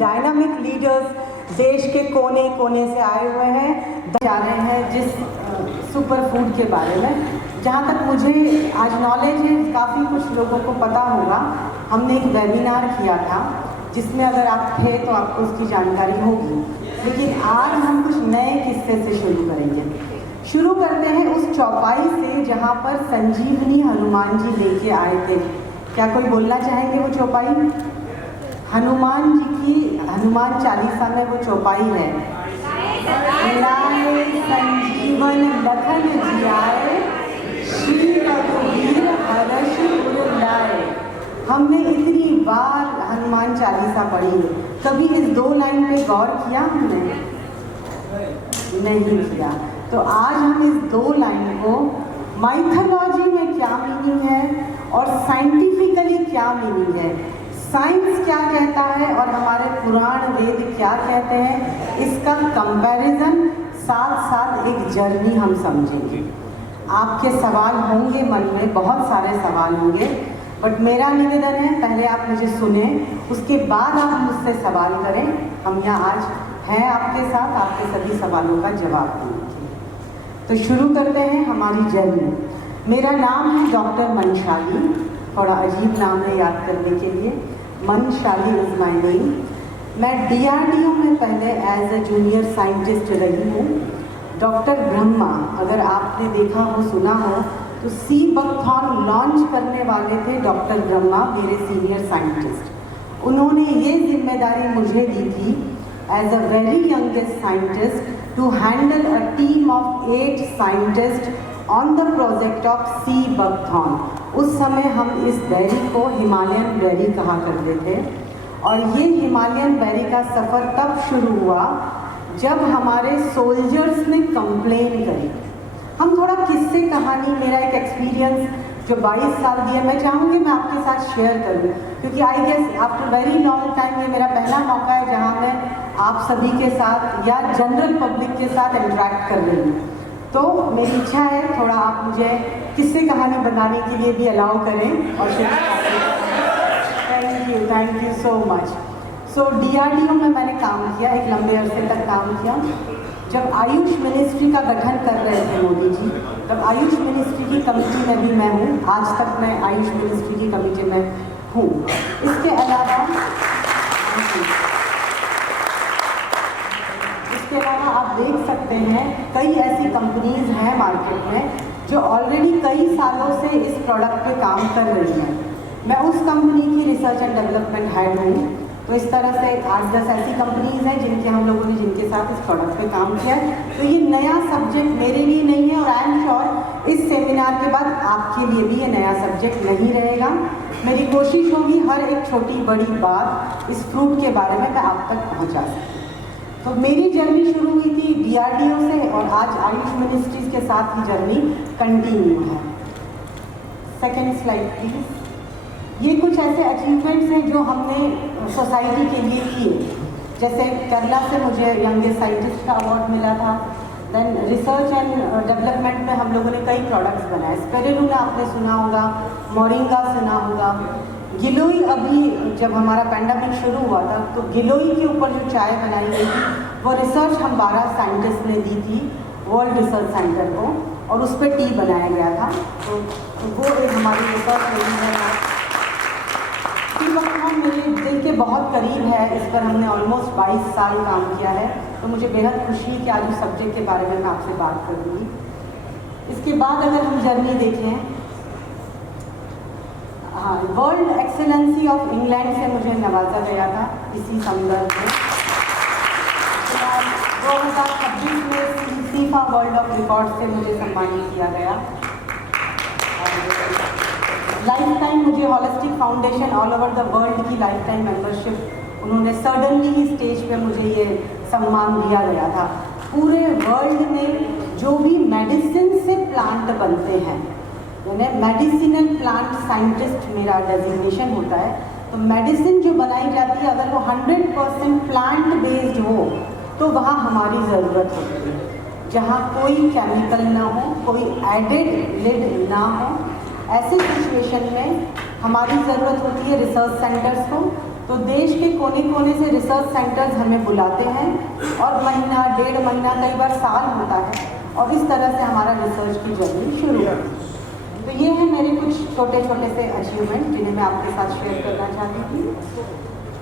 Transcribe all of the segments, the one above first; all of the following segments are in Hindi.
डायनामिक लीडर्स देश के कोने कोने से आए हुए हैं, जा रहे हैं जिस सुपर फूड के बारे में। जहाँ तक मुझे आज नॉलेज है, काफ़ी कुछ लोगों को पता होगा, हमने एक वेबिनार किया था जिसमें अगर आप थे तो आपको उसकी जानकारी होगी, लेकिन आज हम कुछ नए किस्से से शुरू करेंगे। शुरू करते हैं उस चौपाई से जहाँ पर संजीवनी हनुमान जी लेके आए थे। क्या कोई बोलना चाहेंगे वो चौपाई? हनुमान जी की हनुमान चालीसा में वो चौपाई है, लाए संजीवन लखन जियाए, श्री रघुवीर हर्ष उर लाए। हमने इतनी बार हनुमान चालीसा पढ़ी है, कभी इस 2 लाइन पे गौर किया हमने? नहीं किया। तो आज हम इस 2 लाइन को माइथोलॉजी में क्या मीनिंग है और साइंटिफिकली क्या मीनिंग है, साइंस क्या कहता है और हमारे पुराण वेद क्या कहते हैं, इसका कंपैरिजन, साथ साथ एक जर्नी हम समझेंगे। आपके सवाल होंगे मन में, बहुत सारे सवाल होंगे, बट मेरा निवेदन है पहले आप मुझे सुने, उसके बाद आप मुझसे सवाल करें। हम यहाँ आज हैं आपके साथ, आपके सभी सवालों का जवाब देंगे। तो शुरू करते हैं हमारी जर्नी। मेरा नाम है डॉक्टर मनशाली, थोड़ा अजीब नाम है याद करने के लिए, मनशाली इज़ माय नेम। मैं DRDO में पहले एज ए जूनियर साइंटिस्ट रही हूँ। डॉक्टर ब्रह्मा, अगर आपने देखा हो, सुना हो, तो सी बकथॉन लॉन्च करने वाले थे डॉक्टर ब्रह्मा, मेरे सीनियर साइंटिस्ट। उन्होंने ये जिम्मेदारी मुझे दी थी as a very youngest scientist to handle a team of 8 scientist on the project of sea buckthorn. उस समय हम इस बेरी को हिमालयन बेरी कहा करते थे, और ये हिमालयन बेरी का सफ़र तब शुरू हुआ जब हमारे सोल्जर्स ने कंप्लेन करी। हम थोड़ा किस्से कहानी, मेरा एक एक्सपीरियंस जो 22 साल दिया, मैं चाहूँगी मैं आपके साथ शेयर करूँ, क्योंकि I guess after very long time ये मेरा पहला मौका है जहाँ मैं आप सभी के साथ या जनरल पब्लिक के साथ इंटरेक्ट कर रही हूँ। तो मेरी इच्छा है थोड़ा आप मुझे किस्से कहानी बनाने के लिए भी अलाउ करें और thank you so much. So DRDO में मैंने काम किया, एक लंबे अरसे तक काम किया। जब आयुष मिनिस्ट्री का गठन कर रहे थे मोदी जी, तब आयुष मिनिस्ट्री की कमेटी में भी मैं हूँ, आज तक मैं आयुष मिनिस्ट्री की कमेटी में हूँ। इसके अलावा आप देख सकते हैं कई ऐसी कंपनीज हैं मार्केट में जो ऑलरेडी कई सालों से इस प्रोडक्ट पे काम कर रही हैं। मैं उस कंपनी की रिसर्च एंड डेवलपमेंट हेड हूँ। तो इस तरह से 8-10 ऐसी कंपनीज हैं जिनके हम लोगों ने जिनके साथ इस प्रोडक्ट पे काम किया है। तो ये नया सब्जेक्ट मेरे लिए नहीं है, और आई एम श्योर इस सेमिनार के बाद आपके लिए भी ये नया सब्जेक्ट नहीं रहेगा। मेरी कोशिश होगी हर एक छोटी बड़ी बात इस फ्रूट के बारे में मैं आप तक पहुँचा सकूँ। तो मेरी जर्नी शुरू हुई थी DRDO से, और आज आयुष मिनिस्ट्रीज के साथ ही जर्नी कंटिन्यू है। Second slide please. ये कुछ ऐसे अचीवमेंट्स हैं जो हमने सोसाइटी के लिए किए। जैसे केरला से मुझे यंगेस्ट साइंटिस्ट का अवार्ड मिला था। देन रिसर्च एंड डेवलपमेंट में हम लोगों ने कई प्रोडक्ट्स बनाए। स्पेरेलुना आपने सुना होगा, मोरिंगा सुना होगा। गिलोई, अभी जब हमारा पैंडेमिक शुरू हुआ था तो गिलोई के ऊपर जो चाय बनाई गई थी वो रिसर्च हम 12 साइंटिस्ट ने दी थी वर्ल्ड रिसर्च सेंटर को, और उस पर टी बनाया गया था। तो वो एक हमारी रिसर्च रही है। टी बकथॉन मेरे दिल के बहुत करीब है, इस पर हमने ऑलमोस्ट 22 साल काम किया है। तो मुझे बेहद खुशी है कि आज उस सब्जेक्ट के बारे में मैं आपसे बात करूँगी। इसके बाद अगर हम जर्नी देखें, हाँ, वर्ल्ड एक्सेलेंसी ऑफ इंग्लैंड से मुझे नवाजा गया था इसी संदर्भ में। 2026 में फीफा वर्ल्ड ऑफ रिकॉर्ड से मुझे सम्मानित किया गया। लाइफ टाइम मुझे holistic foundation all over the world की लाइफ टाइम मेंबरशिप, उन्होंने सडनली ही स्टेज पे मुझे ये सम्मान दिया गया था। पूरे वर्ल्ड में जो भी मेडिसिन से प्लांट बनते हैं, मेडिसिनल प्लांट साइंटिस्ट मेरा डेजिग्नेशन होता है। तो मेडिसिन जो बनाई जाती है अगर वो 100% प्लांट बेस्ड हो तो वहाँ हमारी ज़रूरत होती है, जहाँ कोई केमिकल ना हो, कोई एडेड लिड ना हो। ऐसे सिचुएशन में हमारी ज़रूरत होती है रिसर्च सेंटर्स को, तो देश के कोने कोने से रिसर्च सेंटर्स हमें बुलाते हैं और महीना, 1.5 महीना, कई बार साल होता है, और इस तरह से हमारा रिसर्च की जर्नी शुरू होती है। तो ये हैं मेरे कुछ छोटे छोटे से अचीवमेंट जिन्हें मैं आपके साथ शेयर करना चाहती थी।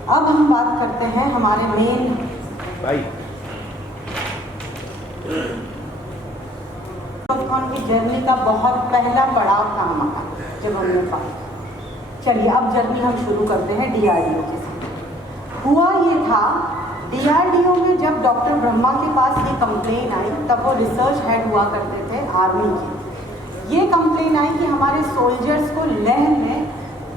अब हम बात करते हैं हमारे मेन की जर्नी का बहुत पहला पड़ाव था हमारा जब हमने पाया। चलिए अब जर्नी हम शुरू करते हैं DRDO के साथ। हुआ ये था, DRDO में जब डॉक्टर ब्रह्मा के पास ये कंप्लेन आई, तब वो रिसर्च हेड हुआ करते थे आर्मी के। ये कंप्लेन आई कि हमारे सोल्जर्स को लेह में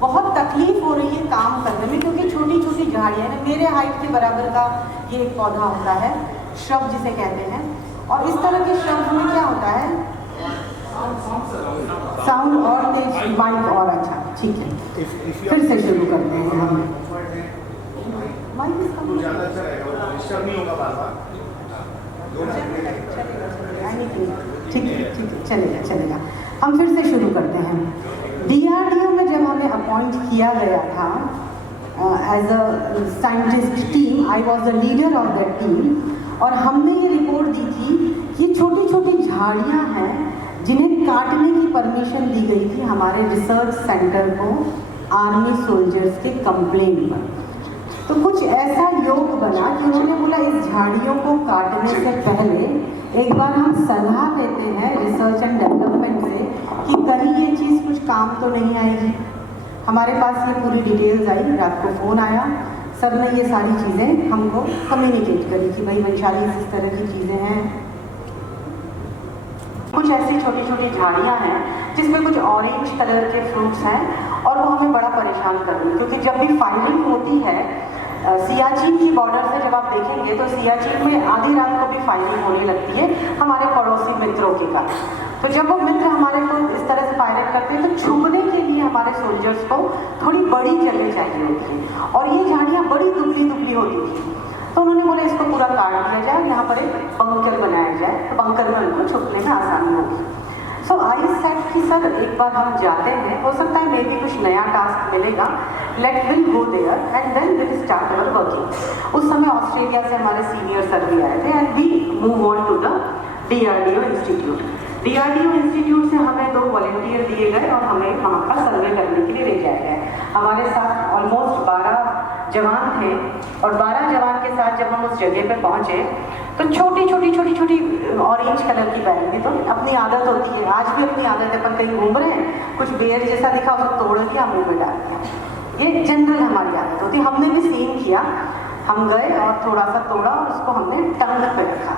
बहुत तकलीफ हो रही है काम करने में, क्योंकि छोटी छोटी झाड़ियाँ हैं, मेरे हाइट के बराबर का ये एक पौधा होता है, श्रब जिसे कहते हैं, और इस तरह के श्रब में क्या होता है, साउंड और तेज, माइक और अच्छा, ठीक है, फिर से शुरू करते हैं हम। माइक ठीक है, चलेगा। हम फिर से शुरू करते हैं। DRDO में जब हमें अपॉइंट किया गया था as a scientist team, I was the leader of that team, और हमने ये रिपोर्ट दी थी कि छोटी छोटी झाड़ियाँ हैं जिन्हें काटने की परमिशन दी गई थी हमारे रिसर्च सेंटर को आर्मी सोल्जर्स के कंप्लेन पर। तो कुछ ऐसा योग बना कि उन्होंने बोला इस झाड़ियों को काटने से पहले एक बार हम सलाह लेते हैं रिसर्च एंड डेवलपमेंट से कि कहीं ये चीज़ कुछ काम तो नहीं आएगी। हमारे पास ये पूरी डिटेल्स आई, रात को फ़ोन आया, सब ने ये सारी चीज़ें हमको कम्युनिकेट करी कि भाई वैशाली इस तरह की चीज़ें हैं। कुछ ऐसी छोटी छोटी झाड़ियाँ हैं जिसमें कुछ ऑरेंज कलर के फ्रूट्स हैं और वो हमें बड़ा परेशान कर रही है, क्योंकि जब भी फायरिंग होती है सियाचिन की बॉर्डर से, जब आप देखेंगे तो सियाचिन में आधी रात को भी फायरिंग होने लगती है हमारे पड़ोसी मित्रों के कारण। तो जब वो मित्र हमारे को इस तरह से फायरिंग करते हैं तो छुपने के लिए हमारे सोल्जर्स को थोड़ी बड़ी जगह चाहिए होती है, और ये झाड़ियाँ बड़ी दुबली दुबली होती थी। तो उन्होंने बोला इसको पूरा काट दिया जाए, यहाँ पर एक बंकर बनाया जाए, तो बंकर में उनको छुपने में आसानी होगी। सो आई सेड कि सर एक बार हम जाते हैं, हो सकता है मे भी कुछ नया टास्क मिलेगा, let will go there and then will start our working. उस समय ऑस्ट्रेलिया से हमारे सीनियर सर भी आए थे and we move on to the DRDO institute. DRDO institute से हमें 2 वॉलंटियर दिए गए और हमें वहाँ पर सर्वे करने के लिए ले जाया गया। हमारे साथ ऑलमोस्ट 12 जवान थे, और 12 जवान के साथ जब हम उस जगह पे पहुँचे तो छोटी छोटी ऑरेंज कलर की बैग थी। तो अपनी आदत होती है, आज भी अपनी आदत है, पर कहीं घूम रहे हैं, कुछ बेर जैसा दिखा उसको तोड़ के मुँह में डाल दिया। ये जनरल हमारी आदत होती है। हमने भी सीन किया, हम गए और थोड़ा सा तोड़ा और उसको हमने टंग पे रखा।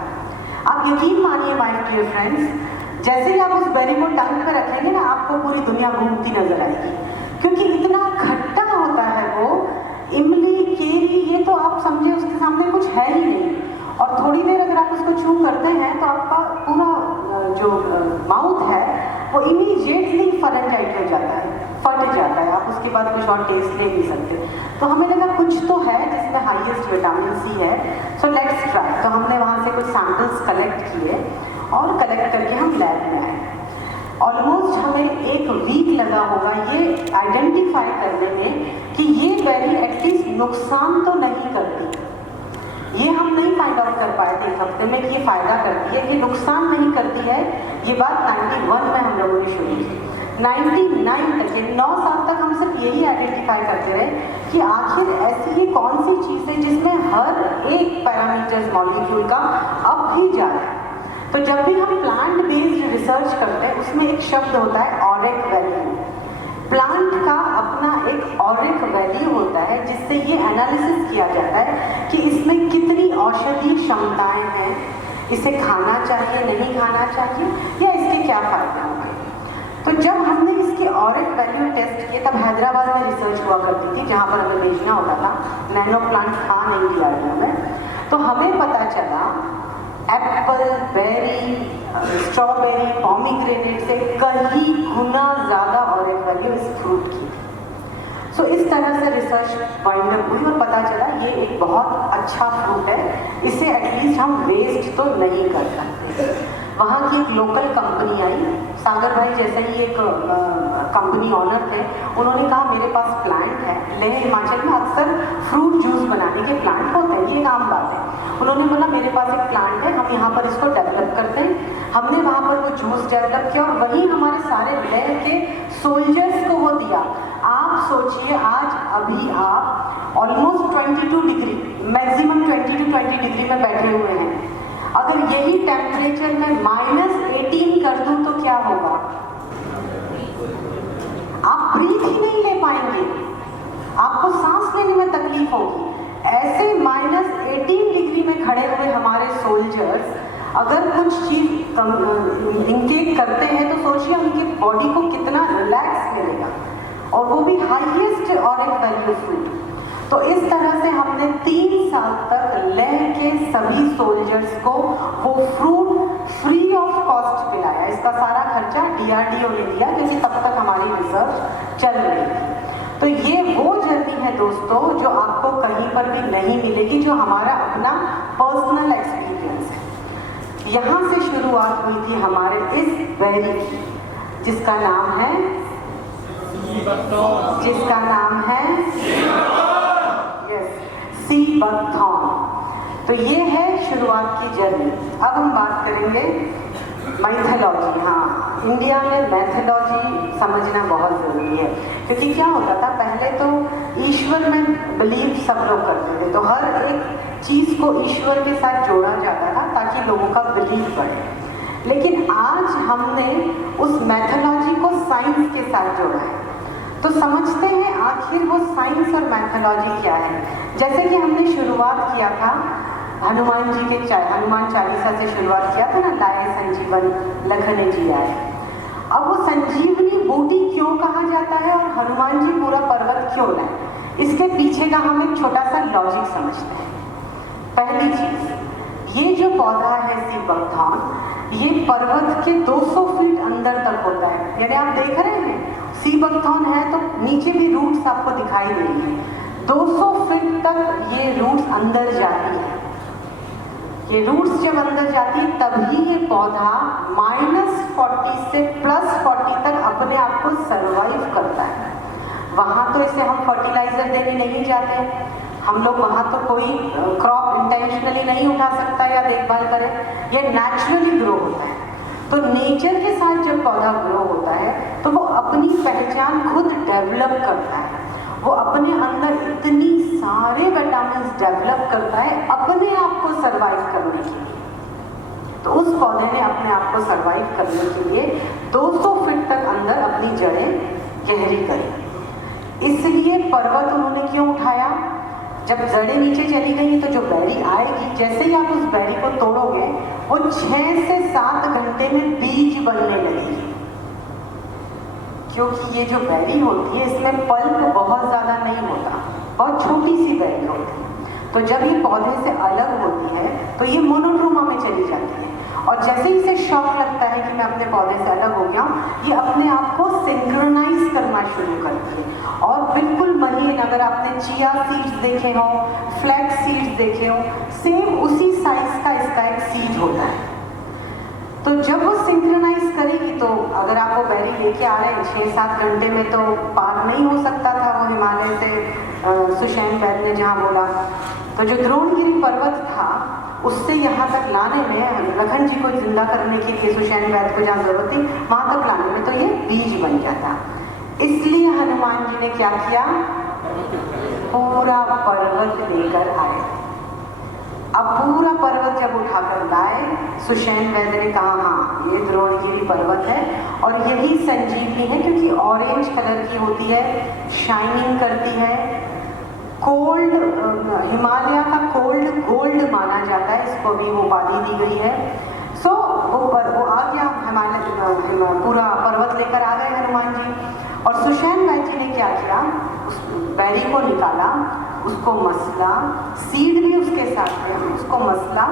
आप यकीन मानिए माय डियर फ्रेंड्स, जैसे ही आप उस बेरी को टंग पे रखेंगे ना, आपको पूरी दुनिया घूमती नजर आएगी, क्योंकि इतना खट्टा होता है वो। इमली, केरी, ये तो आप समझे उसके सामने कुछ है ही नहीं, और थोड़ी देर अगर आप उसको चू करते हैं तो आपका पूरा जो माउथ है वो इमीडिएटली फरेंजाइट हो जाता है, फट जाता है, आप उसके बाद कुछ और टेस्ट ले नहीं सकते। तो हमें लगा कुछ तो है जिसमें हाईएस्ट विटामिन सी है, सो लेट्स ट्राई। तो हमने वहाँ से कुछ सैम्पल्स कलेक्ट किए और कलेक्ट करके हम लैब में आए। ऑलमोस्ट हमें 1 वीक लगा होगा ये आइडेंटिफाई करने में कि ये बेरी एटलीस्ट नुकसान तो नहीं करती। ये हम नहीं फाइंड आउट कर पाए थे 1 हफ्ते में कि ये फ़ायदा करती है, ये नुकसान नहीं करती है। ये बात 91 में हम लोगों ने शुरू की। 99 तक, ये 9 साल तक हम सिर्फ यही आइडेंटिफाई करते रहे कि आखिर ऐसी ये कौन सी चीज़ है जिसमें हर एक पैरामीटर्स मॉलिक्यूल का अप ही जा रहा है। तो जब भी हम प्लांट बेस्ड रिसर्च करते हैं उसमें एक शब्द होता है ऑरिक वैल्यू। प्लांट का अपना एक ऑरिक वैल्यू होता है जिससे ये एनालिसिस किया जाता है कि इसमें कितनी औषधीय क्षमताएं हैं, इसे खाना चाहिए, नहीं खाना चाहिए, या इसके क्या फायदे होंगे। तो जब हमने इसकी ऑरिक वैल्यू टेस्ट किए, तब हैदराबाद में रिसर्च हुआ करती थी जहाँ पर हमें भेजना होता था, नैनो प्लांट था नहीं DRDO में। तो हमें पता चला एप्पल, बेरी, स्ट्रॉबेरी, पॉमीग्रेनेट से कई गुना ज़्यादा ऑरिक वैल्यू इस फ्रूट की। सो इस तरह से रिसर्च वाइंड अप हुई और पता चला ये एक बहुत अच्छा फ्रूट है, इसे एटलीस्ट हम वेस्ट तो नहीं कर सकते। वहाँ की एक लोकल कंपनी आई, सागर भाई जैसे ही एक कंपनी ऑनर थे, उन्होंने कहा मेरे पास प्लांट है, लेह हिमाचल में अक्सर फ्रूट जूस बनाने के प्लांट होते हैं, ये एक आम बात है। उन्होंने बोला मेरे पास एक प्लांट है, हम यहाँ पर इसको डेवलप करते हैं। हमने वहाँ पर वो जूस डेवलप किया और वहीं हमारे सारे लेह के सोल्जर्स को वो दिया। आप सोचिए आज अभी आप almost 22 degree, maximum 20 to 20 degree में बैठे हुए हैं। अगर यही टेम्परेचर में -18 कर दूं तो क्या होगा? आप ब्रीथ ही नहीं ले पाएंगे, आपको सांस लेने में तकलीफ होगी। ऐसे -18 डिग्री में खड़े हुए हमारे सोल्जर्स अगर कुछ चीज इनटेक करते हैं तो सोचिए उनकी बॉडी को कितना रिलैक्स मिलेगा, और वो भी हाईएस्ट ऑरेंज वैल्यू फ्रूट। तो इस तरह से हमने 3 साल तक लेह के सभी सोल्जर्स को वो फ्रूट फ्री ऑफ कॉस्ट पिलाया। इसका सारा खर्चा DRDO ने दिया क्योंकि तब तक हमारी रिसर्च चल रही थी। तो ये वो जर्नी है दोस्तों जो आपको कहीं पर भी नहीं मिलेगी, जो हमारा अपना पर्सनल एक्सपीरियंस है। यहाँ से शुरुआत हुई थी हमारे इस बेरी की, जिसका नाम है सी बकथॉर्न। तो ये है शुरुआत की जर्नी। अब हम बात करेंगे मैथोलॉजी। हाँ, इंडिया में मैथोलॉजी समझना बहुत ज़रूरी है, क्योंकि क्या होता था पहले तो ईश्वर में बिलीव सब लोग करते थे, तो हर एक चीज़ को ईश्वर के साथ जोड़ा जाता था ताकि लोगों का बिलीव बढ़े। लेकिन आज हमने उस मैथोलॉजी को साइंस के साथ जोड़ा है। तो समझते हैं आखिर वो साइंस और मैथोलॉजी क्या है। जैसे कि हमने शुरुआत किया था हनुमान जी के हनुमान चालीसा से शुरुआत किया था ना, लाए संजीवन लखन जी आए। अब वो संजीवनी बूटी क्यों कहा जाता है और हनुमान जी पूरा पर्वत क्यों लाए, इसके पीछे का हम एक छोटा सा लॉजिक समझते हैं। पहली चीज, ये जो पौधा है सी बकथॉर्न, ये पर्वत के 200 फीट अंदर तक होता है। यानी आप देख रहे हैं सी बकथॉर्न है तो नीचे भी रूट्स आपको दिखाई दे रही है। 200 फीट तक ये रूट्स अंदर जाती है। ये रूट्स जब अंदर जाती है तभी ये पौधा -40 से +40 तक अपने आप को सर्वाइव करता है। वहाँ तो इसे हम फर्टिलाइजर देने नहीं जाते, हम लोग वहाँ तो कोई क्रॉप इंटेंशनली नहीं उठा सकता या देखभाल करे, ये नेचुरली ग्रो होता है। तो नेचर के साथ जब पौधा ग्रो होता है तो वो अपनी पहचान खुद डेवलप करता है। वो अपने अंदर इतनी सारे विटामिन डेवलप करता है अपने आप को सरवाइव करने के लिए। तो उस पौधे ने अपने आप को सरवाइव करने के लिए 200 फीट तक अंदर अपनी जड़ें गहरी करी। इसलिए पर्वत उन्होंने क्यों उठाया? जब जड़ें नीचे चली गई तो जो बेरी आएगी, जैसे ही आप उस बेरी को तोड़ोगे वो 6 से 7 घंटे में बीज बनने लगेगी। क्योंकि ये जो बेरी होती है इसमें पल्प बहुत ज़्यादा नहीं होता, बहुत छोटी सी बेरी होती है। तो जब ये पौधे से अलग होती है तो ये मोनोट्रोमा में चली जाती है, और जैसे ही इसे शौक लगता है कि मैं अपने पौधे से अलग हो गया हूँ, ये अपने आप को सिंक्रोनाइज करना शुरू करती है। और बिल्कुल महीन, अगर आपने चिया सीड्स देखे हो, फ्लैक्स सीड्स देखे हो, सेम उसी साइज का इसका एक सीड होता है। तो जब वो सिंक्रोनाइज करेगी तो अगर आप वो बेरी लेके आ रहे हैं 6-7 घंटे में तो पार नहीं हो सकता था वो हिमालय से सुषैन वैद ने जहाँ बोला। तो जो द्रोणगिरी पर्वत था उससे यहाँ तक लाने में, लखन जी को जिंदा करने के लिए सुषैन वैद को जहाँ जरूरत थी वहाँ तक लाने में तो ये बीज बन गया था। इसलिए हनुमान जी ने क्या किया? पूरा पर्वत लेकर आए। अब पूरा पर्वत जब उठाकर लाए, सुषैन वैद ने कहा हाँ ये द्रोणगिरी पर्वत है और यही संजीवनी है, क्योंकि ऑरेंज कलर की होती है, शाइनिंग करती है, कोल्ड, हिमालय का कोल्ड गोल्ड माना जाता है, इसको भी वो उपाधि दी गई है। सो वो आ गया हिमालय, पूरा पर्वत लेकर आ गए हनुमान जी। और सुषैन वैद जी ने क्या किया? उस बेरी को निकाला, उसको मसला, सीड भी उसके साथ में, उसको मसला,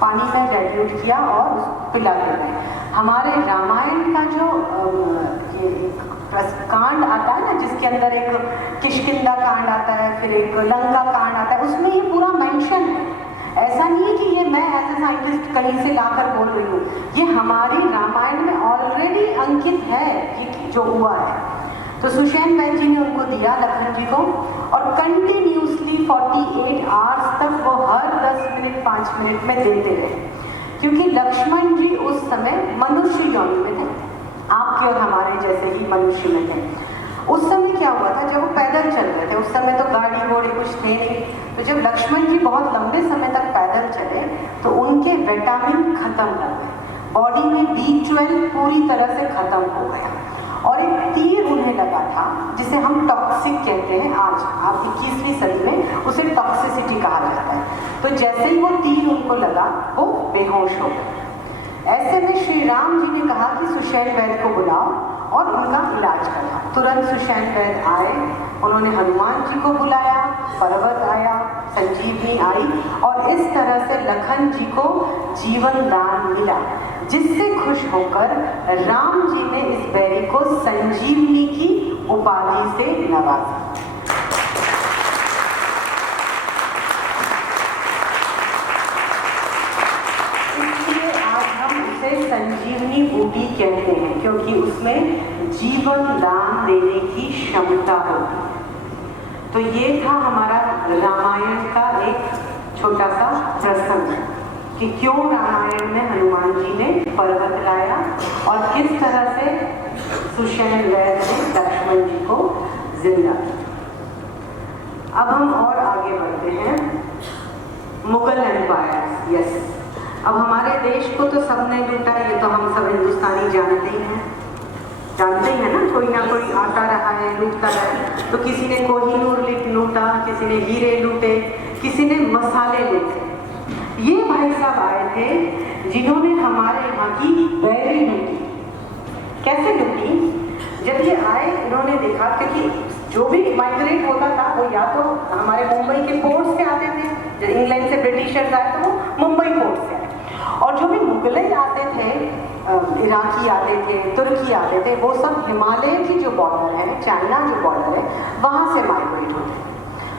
पानी में डाइल्यूट किया और उसको पिला गए। हमारे रामायण का जो ये कांड आता है ना, जिसके अंदर एक किष्किंधा कांड आता है, फिर एक लंका कांड आता है, उसमें ये पूरा मेंशन है। ऐसा नहीं है कि ये मैं एज ए साइंटिस्ट कहीं से लाकर बोल रही हूँ, ये हमारी रामायण में ऑलरेडी अंकित है कि जो हुआ है। तो सुषेण वैद्य जी ने उनको दिया, लखन जी को, और कंटिन्यूसली 48 आवर्स तक वो हर 10 मिनट 5 मिनट में देते रहे, क्योंकि लक्ष्मण जी उस समय मनुष्य योनि में थे, आपके और हमारे जैसे ही मनुष्य में थे। उस समय क्या हुआ था, जब वो पैदल चल रहे थे, उस समय तो गाड़ी घोड़े कुछ थे नहीं, तो जब लक्ष्मण जी बहुत लंबे समय तक पैदल चले तो उनके विटामिन खत्म हो गए, बॉडी में B12 पूरी तरह से खत्म हो गया, और एक तीर उन्हें लगा था जिसे हम टॉक्सिक कहते हैं, आज आप 21वीं सदी में उसे टॉक्सिसिटी कहा जाता है। तो जैसे ही वो तीर उनको लगा वो बेहोश हो गए। ऐसे में श्री राम जी ने कहा कि सुषेण वैद्य को बुलाओ और उनका इलाज करा। तुरंत सुषेण वैद्य आए, उन्होंने हनुमान जी को बुलाया, पर्वत आया, संजीवनी आई, और इस तरह से लखन जी को जीवन दान मिला, जिससे खुश होकर राम जी ने इस बैरी को संजीवनी की उपाधि से नवाजा। इसलिए आज हम उसे संजीवनी बूटी कहते हैं, क्योंकि उसमें जीवन दान देने की क्षमता होती है। तो ये था हमारा रामायण का एक छोटा सा प्रसंग कि क्यों रामायण में हनुमान जी ने पर्वत लाया और किस तरह से सुषेण वैद्य ने लक्ष्मण जी को जिंदा किया। अब हम और आगे बढ़ते हैं। मुगल एम्पायर, यस, अब हमारे देश को तो सबने लूटा, ये तो हम सब हिंदुस्तानी जानते ही हैं ना, कोई ना कोई आता रहा है, लूटता रहा। तो किसी ने कोहिनूर लूटा, किसी ने हीरे लूटे, किसी ने मसाले लूटे। ये भाई साहब आए थे जिन्होंने हमारे यहाँ की बैरी लूटी। कैसे लूटी? जब ये आए, इन्होंने देखा, क्योंकि जो भी माइग्रेट होता था वो या तो हमारे मुंबई के पोर्ट से आते थे, जब इंग्लैंड से ब्रिटिशर्स आए तो वो मुंबई पोर्ट से आए, और जो भी मुगलें आते थे, इराकी आते थे, तुर्की आते थे, वो सब हिमालय की जो बॉर्डर है, चाइना जो बॉर्डर है, वहाँ से माइग्रेट होते थे।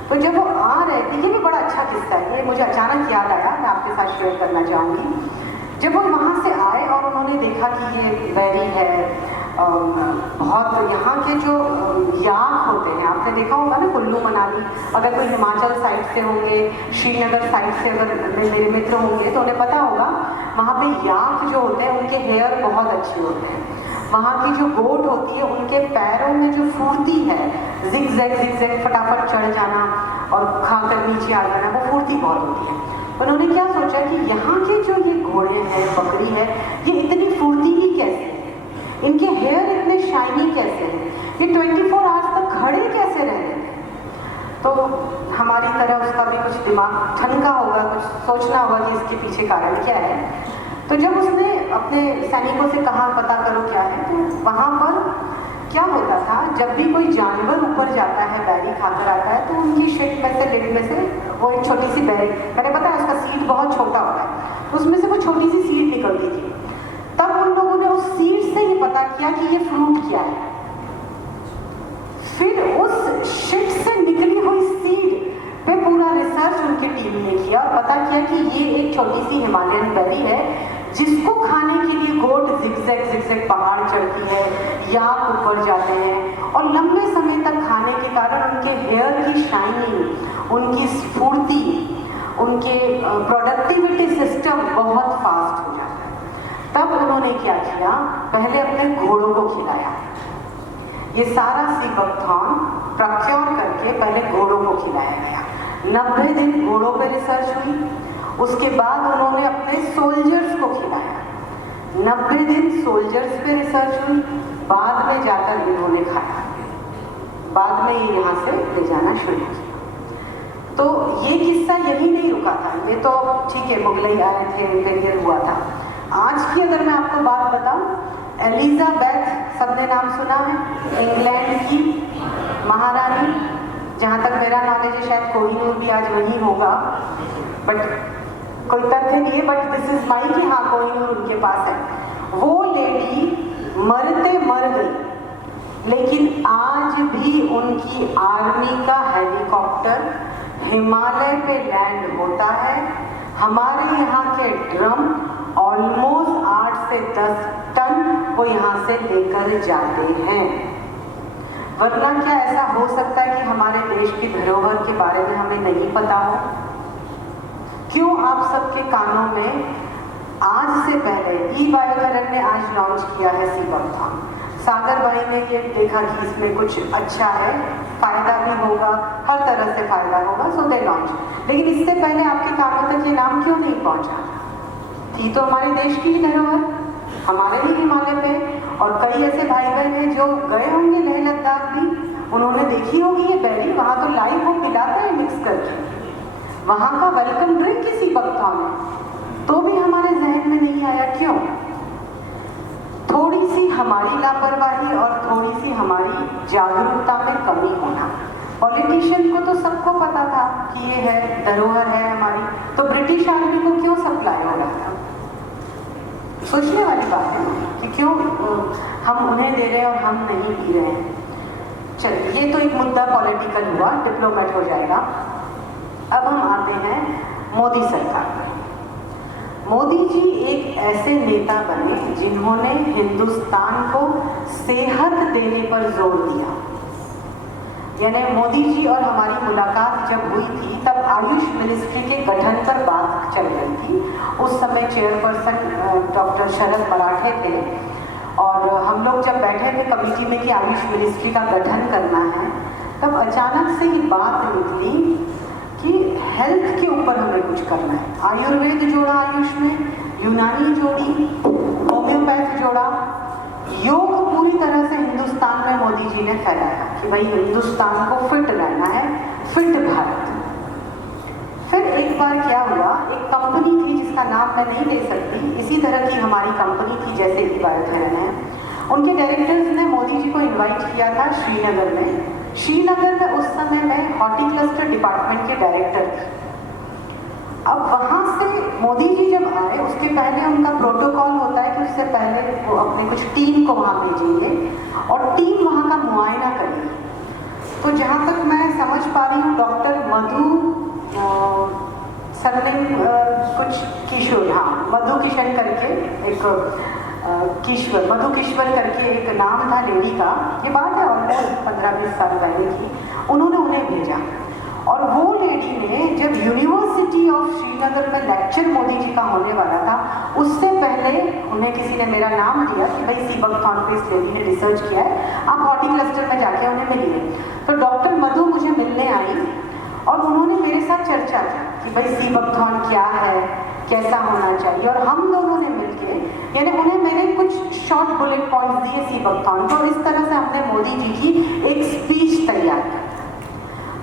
तो जब वो आ रहे थे, ये भी बड़ा अच्छा किस्सा है, ये मुझे अचानक याद आया, मैं आपके साथ शेयर करना चाहूँगी। जब वो वहाँ से आए और उन्होंने देखा कि ये बैरी है, बहुत यहाँ के जो याक होते हैं, आपने देखा होगा ना कुल्लू मनाली, अगर कोई हिमाचल साइड से होंगे, श्रीनगर साइड से अगर मेरे मित्र होंगे तो उन्हें पता होगा, वहाँ पे याक जो होते हैं उनके हेयर बहुत अच्छे होते हैं। वहाँ की जो गोट होती है, उनके पैरों में जो फुर्ती है, जिग-जैग फटाफट चढ़ जाना और खाकर नीचे आ जाना, वो फुर्ती बहुत होती है। उन्होंने क्या सोचा कि यहाँ के जो ये घोड़े हैं, बकरी है, ये इतनी फुर्तीली कैसे है, इनके हेयर इतने शाइनी कैसे हैं, ये 24 आवर्स तक खड़े कैसे रह रहे हैं। तो हमारी तरह उसका भी कुछ दिमाग ठनका होगा, कुछ सोचना होगा कि इसके पीछे कारण क्या है। तो जब उसने अपने सैनिकों से कहा पता करो क्या है, तो वहाँ पर क्या होता था, जब भी कोई जानवर ऊपर जाता है, बैरी खाकर आता है, तो उनकी शिट में से, लिड में से वो एक छोटी सी बैरी, मैंने पता है उसका सीट बहुत छोटा होता है, तो उसमें से वो छोटी सी सीट निकलती थी। तब उन लोगों ने उस सीट से ही पता किया कि ये फ्रूट क्या है। फिर उस शिट से निकली हुई सीड पे पूरा रिसर्च उनकी टीम ने किया और पता किया कि ये एक छोटी सी हिमालयन बेरी है, जिसको खाने के लिए गोट जिग-जैग पहाड़ चढ़ती है, याक ऊपर जाते हैं, और लंबे समय तक खाने के कारण उनके हेयर की शाइनिंग, उनकी स्फूर्ति, उनके प्रोडक्टिविटी सिस्टम बहुत फास्ट हो जाता है। तब उन्होंने क्या किया, पहले अपने घोड़ों को खिलाया। ये सारा सीबकथॉर्न प्रोक्योर करके पहले घोड़ों को खिलाया गया। 90 दिन घोड़ों पे रिसर्च हुई, उसके बाद उन्होंने अपने सोल्जर्स को खिलाया। 90 दिन सोल्जर्स पे रिसर्च हुई, बाद में जाकर इन्होंने खाया, बाद में ये यहाँ से ले जाना शुरू किया। तो ये किस्सा यही नहीं रुका था, ये तो ठीक है मुगलई आए थे, इंटीरियर हुआ था। आज की अगर मैं आपको बात बताऊं, एलिजाबेथ, सबने नाम सुना है, इंग्लैंड की महारानी, जहाँ तक मेरा नॉलेज है शायद कोहिनूर भी आज वहीं होगा, बट कोई तथ्य नहीं है, बट दिस इज माई कि हाँ कोहिनूर उनके पास है। वो लेडी मरते मर गई, लेकिन आज भी उनकी आर्मी का हेलीकॉप्टर हिमालय पे लैंड होता है। हमारे यहाँ के ड्रम ऑलमोस्ट 8 से 10 टन वो यहाँ से लेकर जाते हैं। वरना क्या ऐसा हो सकता है कि हमारे देश की धरोहर के बारे में हमें नहीं पता हो? क्यों आप सबके कानों में आज से पहले ई-बायोथरन ने आज लॉन्च किया है सीबकथॉन। सागर भाई ने ये देखा कि इसमें कुछ अच्छा है, फायदा भी होगा, हर तरह से फायदा होगा, सो दे लॉन्च। लेकिन इससे पहले आपके कानों तक ये नाम क्यों नहीं पहुंचा? थी तो हमारे देश की ही धरोहर, हमारे ही हिमालय पे। और कई ऐसे भाई बहन हैं जो गए होंगे लेह लद्दाख भी, उन्होंने देखी होगी ये बैली, वहां तो लाइव वो पिलाता है मिक्स करके, वहां का वेलकम ड्रिंक ही सीबकथॉन है, तो भी हमारे जहन में नहीं आया। क्यों? थोड़ी सी हमारी लापरवाही और थोड़ी सी हमारी जागरूकता में कमी होना। पॉलिटिशियन को तो सबको पता था कि ये है, धरोहर है हमारी, तो ब्रिटिश आर्मी को क्यों सप्लाई हो रहा था? सोचने वाली बात है कि क्यों हम उन्हें दे रहे हैं और हम नहीं पी रहे हैं। चलिए, ये तो एक मुद्दा पॉलिटिकल हुआ, डिप्लोमेट हो जाएगा। अब हम आते हैं मोदी सरकार पर। मोदी जी एक ऐसे नेता बने जिन्होंने हिंदुस्तान को सेहत देने पर जोर दिया। यानी मोदी जी और हमारी मुलाकात जब हुई थी तब आयुष मिनिस्ट्री के गठन पर बात चल रही थी। उस समय चेयरपर्सन डॉक्टर शरद मराठे थे और हम लोग जब बैठे थे कमेटी में कि आयुष मिनिस्ट्री का गठन करना है, तब अचानक से ये बात निकली कि हेल्थ के ऊपर हमें कुछ करना है। आयुर्वेद जोड़ा आयुष में, यूनानी जोड़ी, होम्योपैथ जोड़ा, योग पूरी तरह से हिंदुस्तान में मोदी जी ने फैलाया कि भाई हिंदुस्तान को फिट रहना है, फिट भारत। फिर एक बार क्या हुआ, एक कंपनी थी जिसका नाम मैं नहीं ले सकती, इसी तरह की हमारी कंपनी थी जैसे ई-बायोथरन है, उनके डायरेक्टर्स ने मोदी जी को इनवाइट किया था श्रीनगर में। श्रीनगर में उस समय मैं हॉर्टिकल्चर डिपार्टमेंट के डायरेक्टर थी। अब वहाँ से मोदी जी जब आए, उसके पहले उनका प्रोटोकॉल होता है कि उससे पहले वो अपने कुछ टीम को वहाँ भेजेंगे और टीम वहाँ का मुआयना करेगी। तो जहाँ तक मैं समझ पा रही हूँ, डॉक्टर मधु सरनेम कुछ किशोर, हाँ मधु किशन करके एक किश्वर, मधु किश्वर करके एक नाम था लेडी का, ये बात है ऑलमोस्ट 15-20 साल पहले की। उन्होंने उन्हें भेजा और वो लेडी ने जब यूनिवर्सिटी ऑफ श्रीनगर में लेक्चर मोदी जी का होने वाला था, उससे पहले उन्हें किसी ने मेरा नाम दिया कि भाई सीबकथॉन पे इस लेडी ने रिसर्च किया है, आप हॉर्टिकल्चर में जाके उन्हें मिलिए। तो डॉक्टर मधु मुझे मिलने आई और उन्होंने मेरे साथ चर्चा की कि भाई सीबकथॉन क्या है, कैसा होना चाहिए, और हम दोनों ने मिलके, यानी उन्हें मैंने कुछ शॉर्ट बुलेट पॉइंट्स दिए सीबकथॉन को, और इस तरह से हमने मोदी जी की एक स्पीच तैयार की।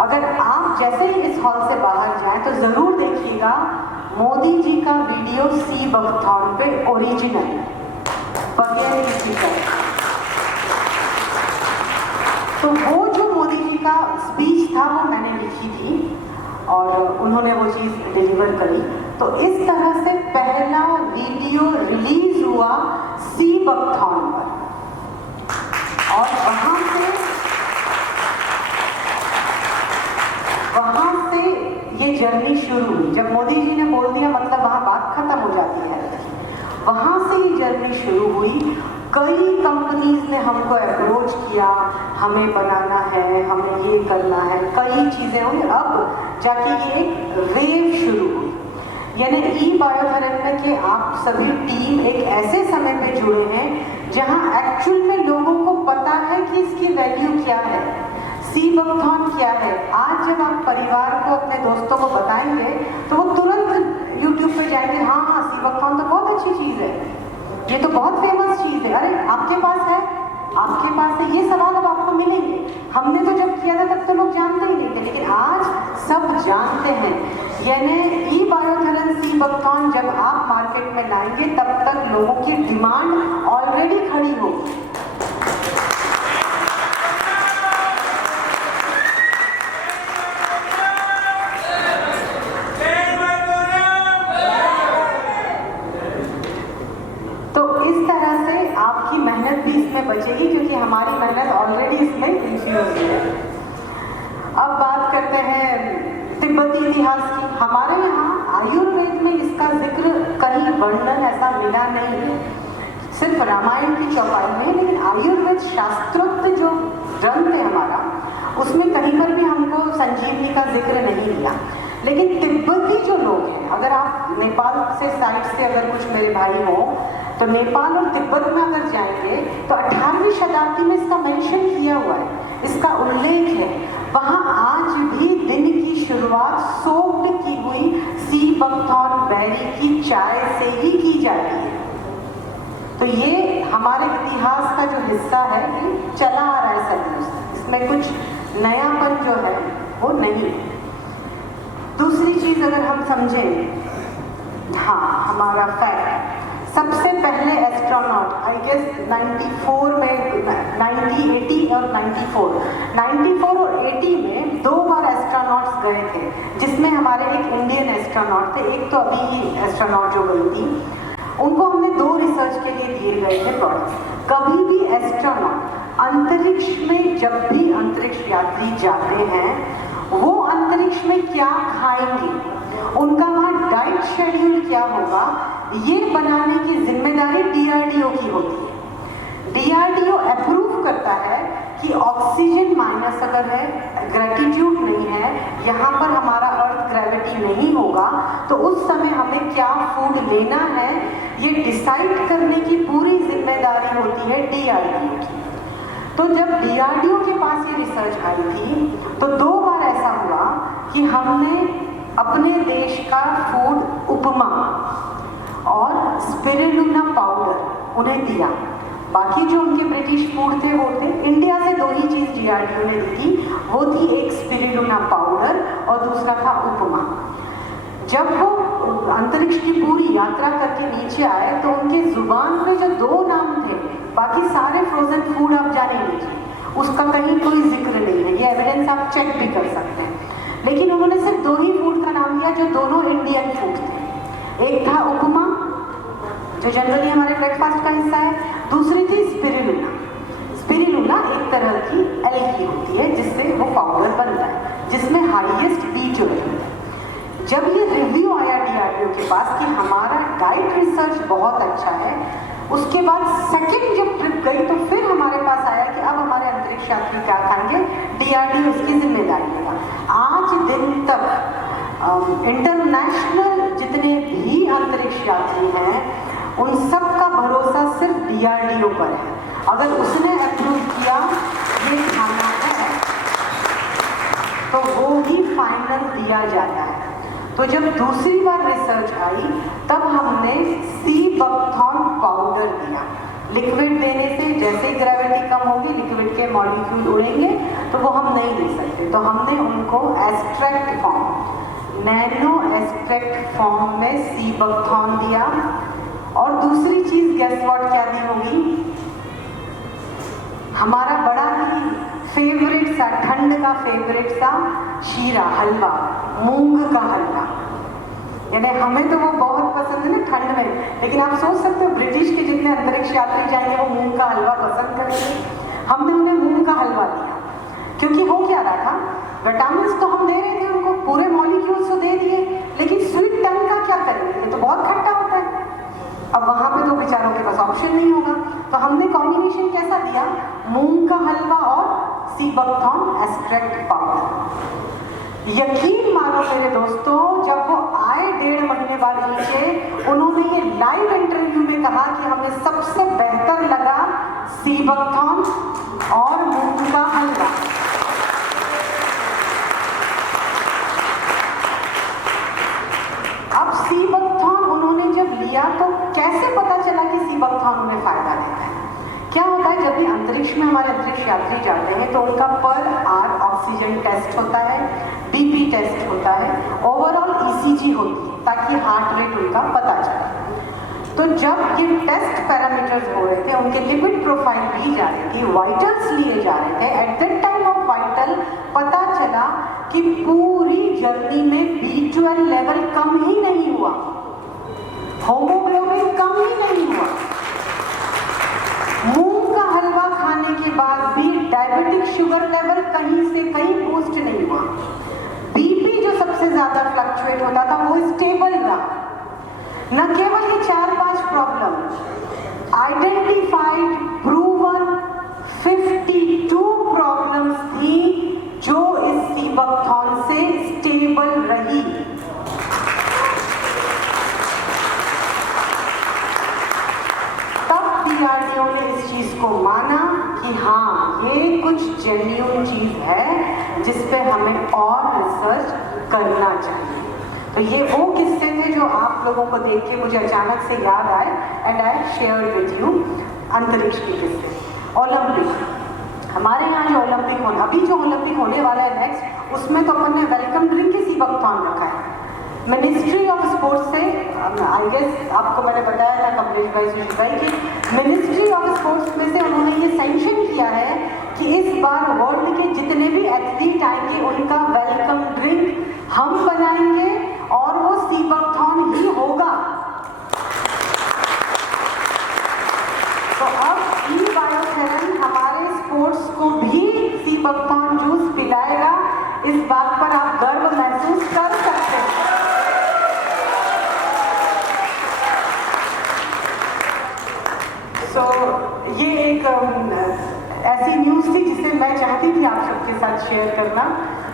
अगर आप जैसे ही इस हॉल से बाहर जाएं तो जरूर देखिएगा मोदी जी का वीडियो सीबकथॉन पे ओरिजिनल, बगैर किसी का। तो वो जो मोदी जी का स्पीच था वो मैंने लिखी थी और उन्होंने वो चीज़ डिलीवर करी। तो इस तरह से पहला वीडियो रिलीज हुआ सीबकथॉन पर, और वहाँ से ये जर्नी शुरू हुई। जब मोदी जी ने बोल दिया मतलब वहाँ बात खत्म हो जाती है। वहाँ से ये जर्नी शुरू हुई। कई कंपनीज ने हमको अप्रोच किया, हमें बनाना है, हमें ये करना है, कई चीज़ें हुई। अब जाके ये एक वेव शुरू हुई, यानी ई-बायोथरन में कि आप सभी टीम एक ऐसे समय पे जुड़े हैं जहाँ एक्चुअल में लोगों को पता है कि इसकी वैल्यू क्या है, सीबकथॉन क्या है। आज जब आप परिवार को, अपने दोस्तों को बताएंगे तो वो तुरंत यूट्यूब पे जाएंगे, हाँ हाँ सीबकथॉन तो बहुत अच्छी चीज़ है, ये तो बहुत फेमस चीज़ है, अरे आपके पास है, आपके पास है, ये सवाल अब आपको मिलेंगे। हमने तो जब किया था तब तो लोग जानते ही नहीं थे, लेकिन आज सब जानते हैं। यानी ई-बायोथरन सीबकथॉन जब आप मार्केट में लाएंगे तब तक लोगों की डिमांड ऑलरेडी खड़ी होगी। मेहनत भी इसमें बचेगी क्योंकि हमारी मेहनत ऑलरेडी इसमें इन्फ्यूज है। अब बात करते हैं तिब्बती इतिहास की। हमारे यहाँ आयुर्वेद में इसका जिक्र कहीं वर्णन ऐसा मिला नहीं है। सिर्फ रामायण की चौपाई में, लेकिन आयुर्वेद शास्त्रोक्त जो ग्रंथ है हमारा, उसमें कहीं पर भी हमको संजीवनी का जिक्र नहीं मिला। लेकिन तिब्बती जो लोग हैं, अगर आप नेपाल से साइड से अगर कुछ मेरे भाई हो तो नेपाल और तिब्बत में अगर जाएंगे तो 18वीं शताब्दी में इसका मेंशन किया हुआ है, इसका उल्लेख है। वहाँ आज भी दिन की शुरुआत सोक्ड की हुई सी बकथॉर्न बेरी की चाय से ही की जाती है। तो ये हमारे इतिहास का जो हिस्सा है ये चला आ रहा है सदियों से, इसमें कुछ नयापन जो है वो नहीं है। दूसरी चीज अगर हम समझें, हाँ हमारा फैक्ट, सबसे पहले एस्ट्रोनॉट आई गेस 94 में 80 और 94 और 80 में 2 बार एस्ट्रोनॉट्स गए थे, जिसमें हमारे एक इंडियन एस्ट्रोनॉट थे, एक तो अभी ही एस्ट्रोनॉट जो गई थी, उनको हमने 2 रिसर्च के लिए दिए गए थे प्रोडक्ट्स। कभी भी एस्ट्रोनॉट अंतरिक्ष में, जब भी अंतरिक्ष यात्री जाते हैं, वो अंतरिक्ष में क्या खाएंगे, उनका वहाँ डाइट शेड्यूल क्या होगा, ये बनाने की जिम्मेदारी DRDO की होती है। DRDO अप्रूव करता है कि ऑक्सीजन माइनस अगर है, ग्रेटिट्यूड नहीं है, यहाँ पर हमारा अर्थ ग्रेविटी नहीं होगा, तो उस समय हमें क्या फूड लेना है, ये डिसाइड करने की पूरी जिम्मेदारी होती है DRDO की। तो जब DRDO के पास ये रिसर्च आई थी तो 2 बार ऐसा हुआ कि हमने अपने देश का फूड उपमा और स्पिरुलिना पाउडर उन्हें दिया। बाकी जो उनके ब्रिटिश फूड थे वो थे, इंडिया से 2 ही चीज़ DRDO ने दी थी, वो थी एक स्पिरुलिना पाउडर और दूसरा था उपमा। जब वो अंतरिक्ष की पूरी यात्रा करके नीचे आए तो उनके जुबान पे जो 2 नाम थे, बाकी सारे फ्रोजन फूड आप जाने लीजिए, उसका कहीं कोई जिक्र नहीं है, ये एविडेंस आप चेक भी कर सकते हैं। लेकिन उन्होंने सिर्फ 2 ही फूड का नाम लिया जो दोनों इंडियन फूड थे। एक था उपमा जो जनरली हमारे ब्रेकफास्ट का हिस्सा है, दूसरी थी स्पिरुलिना। स्पिरुलिना एक तरह की एल्गी होती है जिससे वो पाउडर बनता है, जिसमें हाईएस्ट B12 है। जब ये रिव्यू आया DRDO के पास कि हमारा डाइट रिसर्च बहुत अच्छा है, उसके बाद सेकंड जब ट्रिप गई तो फिर हमारे पास आया कि अब हमारे अंतरिक्ष यात्री क्या खाएंगे, DRDO इसकी जिम्मेदारी लेगा। आज दिन तक इंटरनेशनल जितने भी अंतरिक्ष यात्री हैं उन सब का भरोसा सिर्फ DRDO पर है। अगर उसने अप्रूव किया ये खाना है तो वो ही फाइनल दिया जाता है। तो जब दूसरी बार रिसर्च आई तब हमने सी बकथॉर्न पाउडर दिया। लिक्विड देने से जैसे ही ग्रेविटी कम होगी लिक्विड के मॉलिक्यूल उड़ेंगे तो वो हम नहीं ले सकते, तो हमने उनको एस्ट्रैक्ट फॉर्म, नैनो एस्ट्रैक्ट फॉर्म में सी बकथॉर्न दिया। और दूसरी चीज गेस व्हाट क्या दी होगी, हमारा बड़ा ही फेवरेट सा, ठंड का फेवरेट सा शीरा हलवा, मूंग का हलवा, यानी हमें तो वो बहुत पसंद है ना ठंड में, लेकिन आप सोच सकते हो ब्रिटिश के जितने अंतरिक्ष यात्री जाएंगे वो मूंग का हलवा पसंद करेंगे। हमने उन्हें मूंग का हलवा दिया क्योंकि हो क्या रहा था, विटामिन तो हम दे रहे थे उनको, पूरे मॉलिक्यूल्स तो दे दिए, लेकिन स्वीट टंग का क्या करेंगे, ये तो बहुत खट्टा होता है। अब वहां पे तो बेचारों के पास ऑप्शन नहीं होगा, तो हमने कॉम्बिनेशन कैसा दिया, मूंग का हलवा और सी बकथॉर्न एस्ट्रैक्ट पाउडर। यकीन मानो मेरे दोस्तों, जब वो आए 1.5 महीने बाद नीचे, उन्होंने ये लाइव इंटरव्यू में कहा कि हमें सबसे बेहतर लगा सी बकथॉर्न और मूंग का हलवा। अब सी बकथॉर्न उन्होंने जब लिया तो कैसे पता चला कि सी बकथॉर्न उन्हें फायदा देता है। क्या होता है, जब भी अंतरिक्ष में हमारे अंतरिक्ष यात्री जाते हैं तो उनका पर आवर ऑक्सीजन टेस्ट होता है, BP टेस्ट होता है, ओवरऑल ECG होती है ताकि हार्ट रेट उनका पता चले। तो जब ये टेस्ट पैरामीटर्स हो रहे थे, उनके लिपिड प्रोफाइल ली जा रही थी, वाइटल्स लिए जा रहे थे, at that time of vital पता चला कि पूरी जर्नी में B12 लेवल कम ही नहीं हुआ, होमोग्लोबिन कम ही नहीं हुआ। मूंग का हलवा खाने के बाद भी डायबिटिक शुगर लेवल कहीं से कहीं बूस्ट नहीं हुआ। BP जो सबसे ज्यादा फ्लक्चुएट होता था वो स्टेबल रहा। न केवल ये 4-5 प्रॉब्लम, आइडेंटिफाइड प्रूवन 52 प्रॉब्लम्स थी जो इस सीबकथॉन से स्टेबल रही। तब डीआरडीओ ने इस चीज को माना कि हाँ, ये कुछ जेन्युइन चीज है जिस पे हमें और रिसर्च करना चाहिए। तो ये वो किस्से थे जो आप लोगों को देख के मुझे अचानक से याद आए and I share with you. अंतरिक्ष के किस्से, ओलंपिक, हमारे यहाँ जो ओलंपिक होने, अभी जो ओलंपिक होने वाला है नेक्स्ट, उसमें तो अपन ने वेलकम ड्रिंक ही सीबकथॉन रखा है। मिनिस्ट्री ऑफ स्पोर्ट्स से, आई गेस आपको मैंने बताया था कमलेश भाई, सुशील भाई, कि मिनिस्ट्री ऑफ स्पोर्ट्स में से उन्होंने ये सैंक्शन किया है कि इस बार वर्ल्ड के जितने भी एथलीट आएंगे उनका वेलकम ड्रिंक हम बनाएंगे और वो सीबकथॉन ही होगा। तो अब ई-बायोथेरन हमारे स्पोर्ट्स को भी सीबकथॉन जूस पिलाएगा, इस बात पर आप गर्व महसूस कर सकते हैं। तो ये एक ऐसी न्यूज़ थी जिसे मैं चाहती थी आप सबके साथ शेयर करना।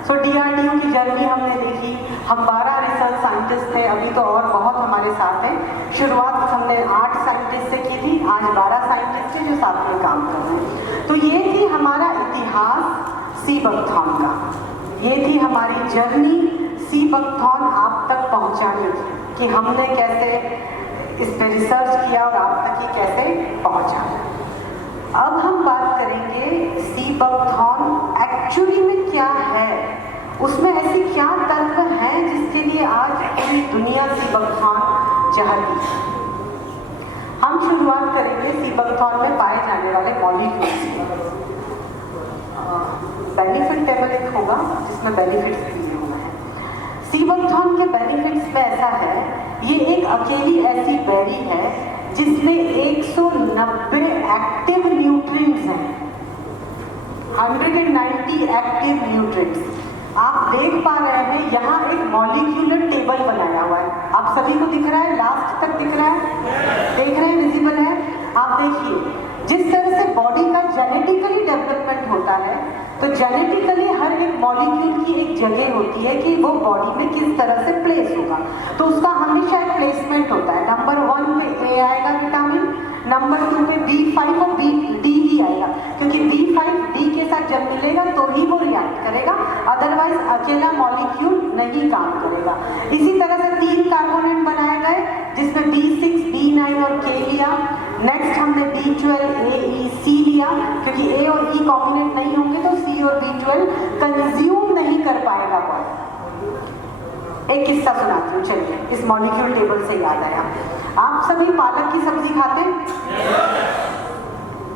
सो डीआरडीओ की जर्नी हमने देखी, हम 12 रिसर्च साइंटिस्ट थे, अभी तो और बहुत हमारे साथ हैं। शुरुआत हमने 8 साइंटिस्ट से की थी, आज 12 साइंटिस्ट हैं जो साथ में काम कर रहे हैं। तो ये थी हमारा इतिहास सीबकथॉन का, ये थी हमारी जर्नी सीबकथॉन आप तक पहुँचाने की, कि हमने कैसे इस पे रिसर्च किया और आप तक ही कैसे पहुँचा। अब हम बात करेंगे सीबकथॉन एक्चुअली में क्या है, उसमें ऐसी क्या तर्क हैं जिसके लिए आज पूरी दुनिया सीबकथॉन चाहती है। हम शुरुआत करेंगे सीबकथॉन में पाए जाने वाले मॉलिक्यूल्स। बेनिफिट टेबल एक होगा जिसमें बेनिफिट्स दिए हुए हैं। सीबकथॉन के बेनिफिट्स में ऐसा है, ये एक अकेली ऐसी बेरी है जिसमें 190 एक्टिव न्यूट्रिएंट्स हैं, 190 एक्टिव न्यूट्रिएंट्स। आप देख पा रहे हैं यहाँ एक मॉलिक्यूलर टेबल बनाया हुआ है, आप सभी को दिख रहा है, लास्ट तक दिख रहा है, देख रहे हैं, विजिबल है। आप देखिए जिस तरह से बॉडी का जेनेटिकली डेवलपमेंट होता है, तो जेनेटिकली हर एक मॉलिक्यूल की एक जगह होती है कि वो बॉडी में किस तरह से प्लेस होगा, तो उसका हमेशा एक प्लेसमेंट होता है। नंबर 1 पे ए आएगा विटामिन, नंबर 2 पे B5 और डी भी आएगा, क्योंकि B5 D के साथ जब मिलेगा तो ही वो रिएक्ट करेगा, अदरवाइज अकेला मॉलिक्यूल नहीं काम करेगा। इसी तरह से 3 कार्बोनेट बनाए गए जिसमें B6, B9 और K लिया। नेक्स्ट हमने B12, A, E, C लिया, क्योंकि A और E कॉम्बिनेट नहीं होंगे तो C और B12 कंज्यूम नहीं कर पाएगा बॉडी। एक किस्सा सुनाती हूँ, चलिए, इस मॉलिक्यूल टेबल से याद आया। आप सभी पालक की सब्जी खाते हैं?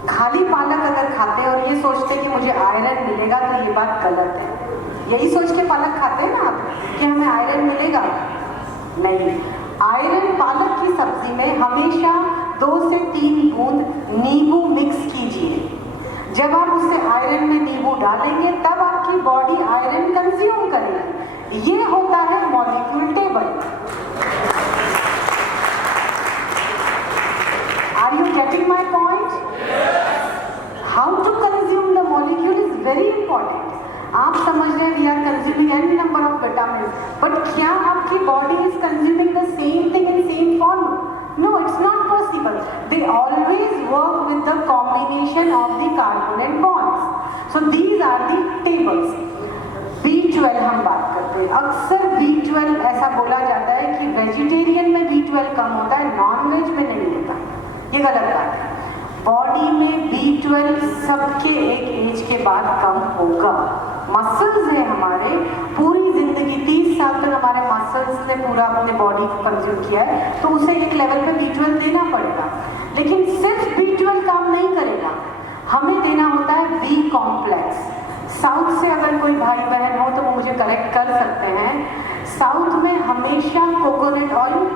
खाली पालक अगर खाते हैं और ये सोचते कि मुझे आयरन मिलेगा, तो ये बात गलत है। यही सोच के पालक खाते हैं ना आप कि हमें आयरन मिलेगा? नहीं, आयरन पालक की सब्जी में हमेशा 2 से 3 बूंद नींबू मिक्स कीजिए। जब आप उससे आयरन में नींबू डालेंगे तब आपकी बॉडी आयरन कंज्यूम करेगी। ये होता है molecule table. Are you getting my point? How to consume the molecule is very important. आप समझ रहे हैं we are consuming any number of vitamin, but क्या आपकी body is consuming the same thing in same form? No, it's not possible. They always work with the combination of the carbonate bonds. So these are the tables. B12 हम बात करते हैं। अक्सर B12 ऐसा बोला जाता है कि वेजिटेरियन में B12 कम होता है, नॉन वेज में नहीं होता। ये गलत बात है। बॉडी में B12 सबके एक एज के बाद कम होगा। मसल्स है हमारे, पूरी जिंदगी 30 साल तक हमारे मसल्स ने पूरा अपने बॉडी को कंज्यूम किया है, तो उसे एक लेवल पे B12 देना पड़ेगा। लेकिन सिर्फ B12 काम नहीं करेगा, हमें देना होता है B कॉम्प्लेक्स। साउथ से अगर कोई भाई बहन हो तो वो मुझे करेक्ट कर सकते हैं। साउथ में हमेशा कोकोनट ऑयल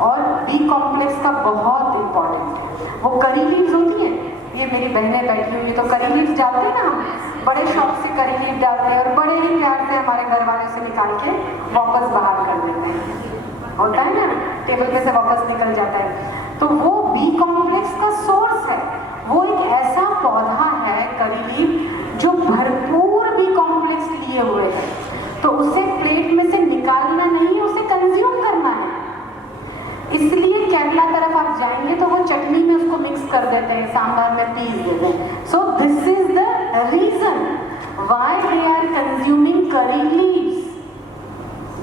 और B कॉम्प्लेक्स का बहुत इंपॉर्टेंट है। वो करी लीव्स होती हैं, ये मेरी बहनें बैठी हुई तो करी लीव्स डालते हैं ना, हम बड़े शौक से करी लीव डालते हैं और बड़े ही प्यार से हमारे घर वाले से निकाल के वापस बाहर कर देते हैं। होता है ना, टेबल पे से वापस निकल जाता है। तो वो बी कॉम्प्लेक्स का सोर्स है। वो एक ऐसा पौधा है करी लीफ जो भरपूर बी कॉम्प्लेक्स लिए हुए है, तो उसे प्लेट में से निकालना नहीं, उसे कंज्यूम करना है। इसलिए केरला तरफ आप जाएंगे तो वो चटनी में उसको मिक्स कर देते हैं, सांभर में पीस देते हैं। So this is the reason why they are consuming curry leaves.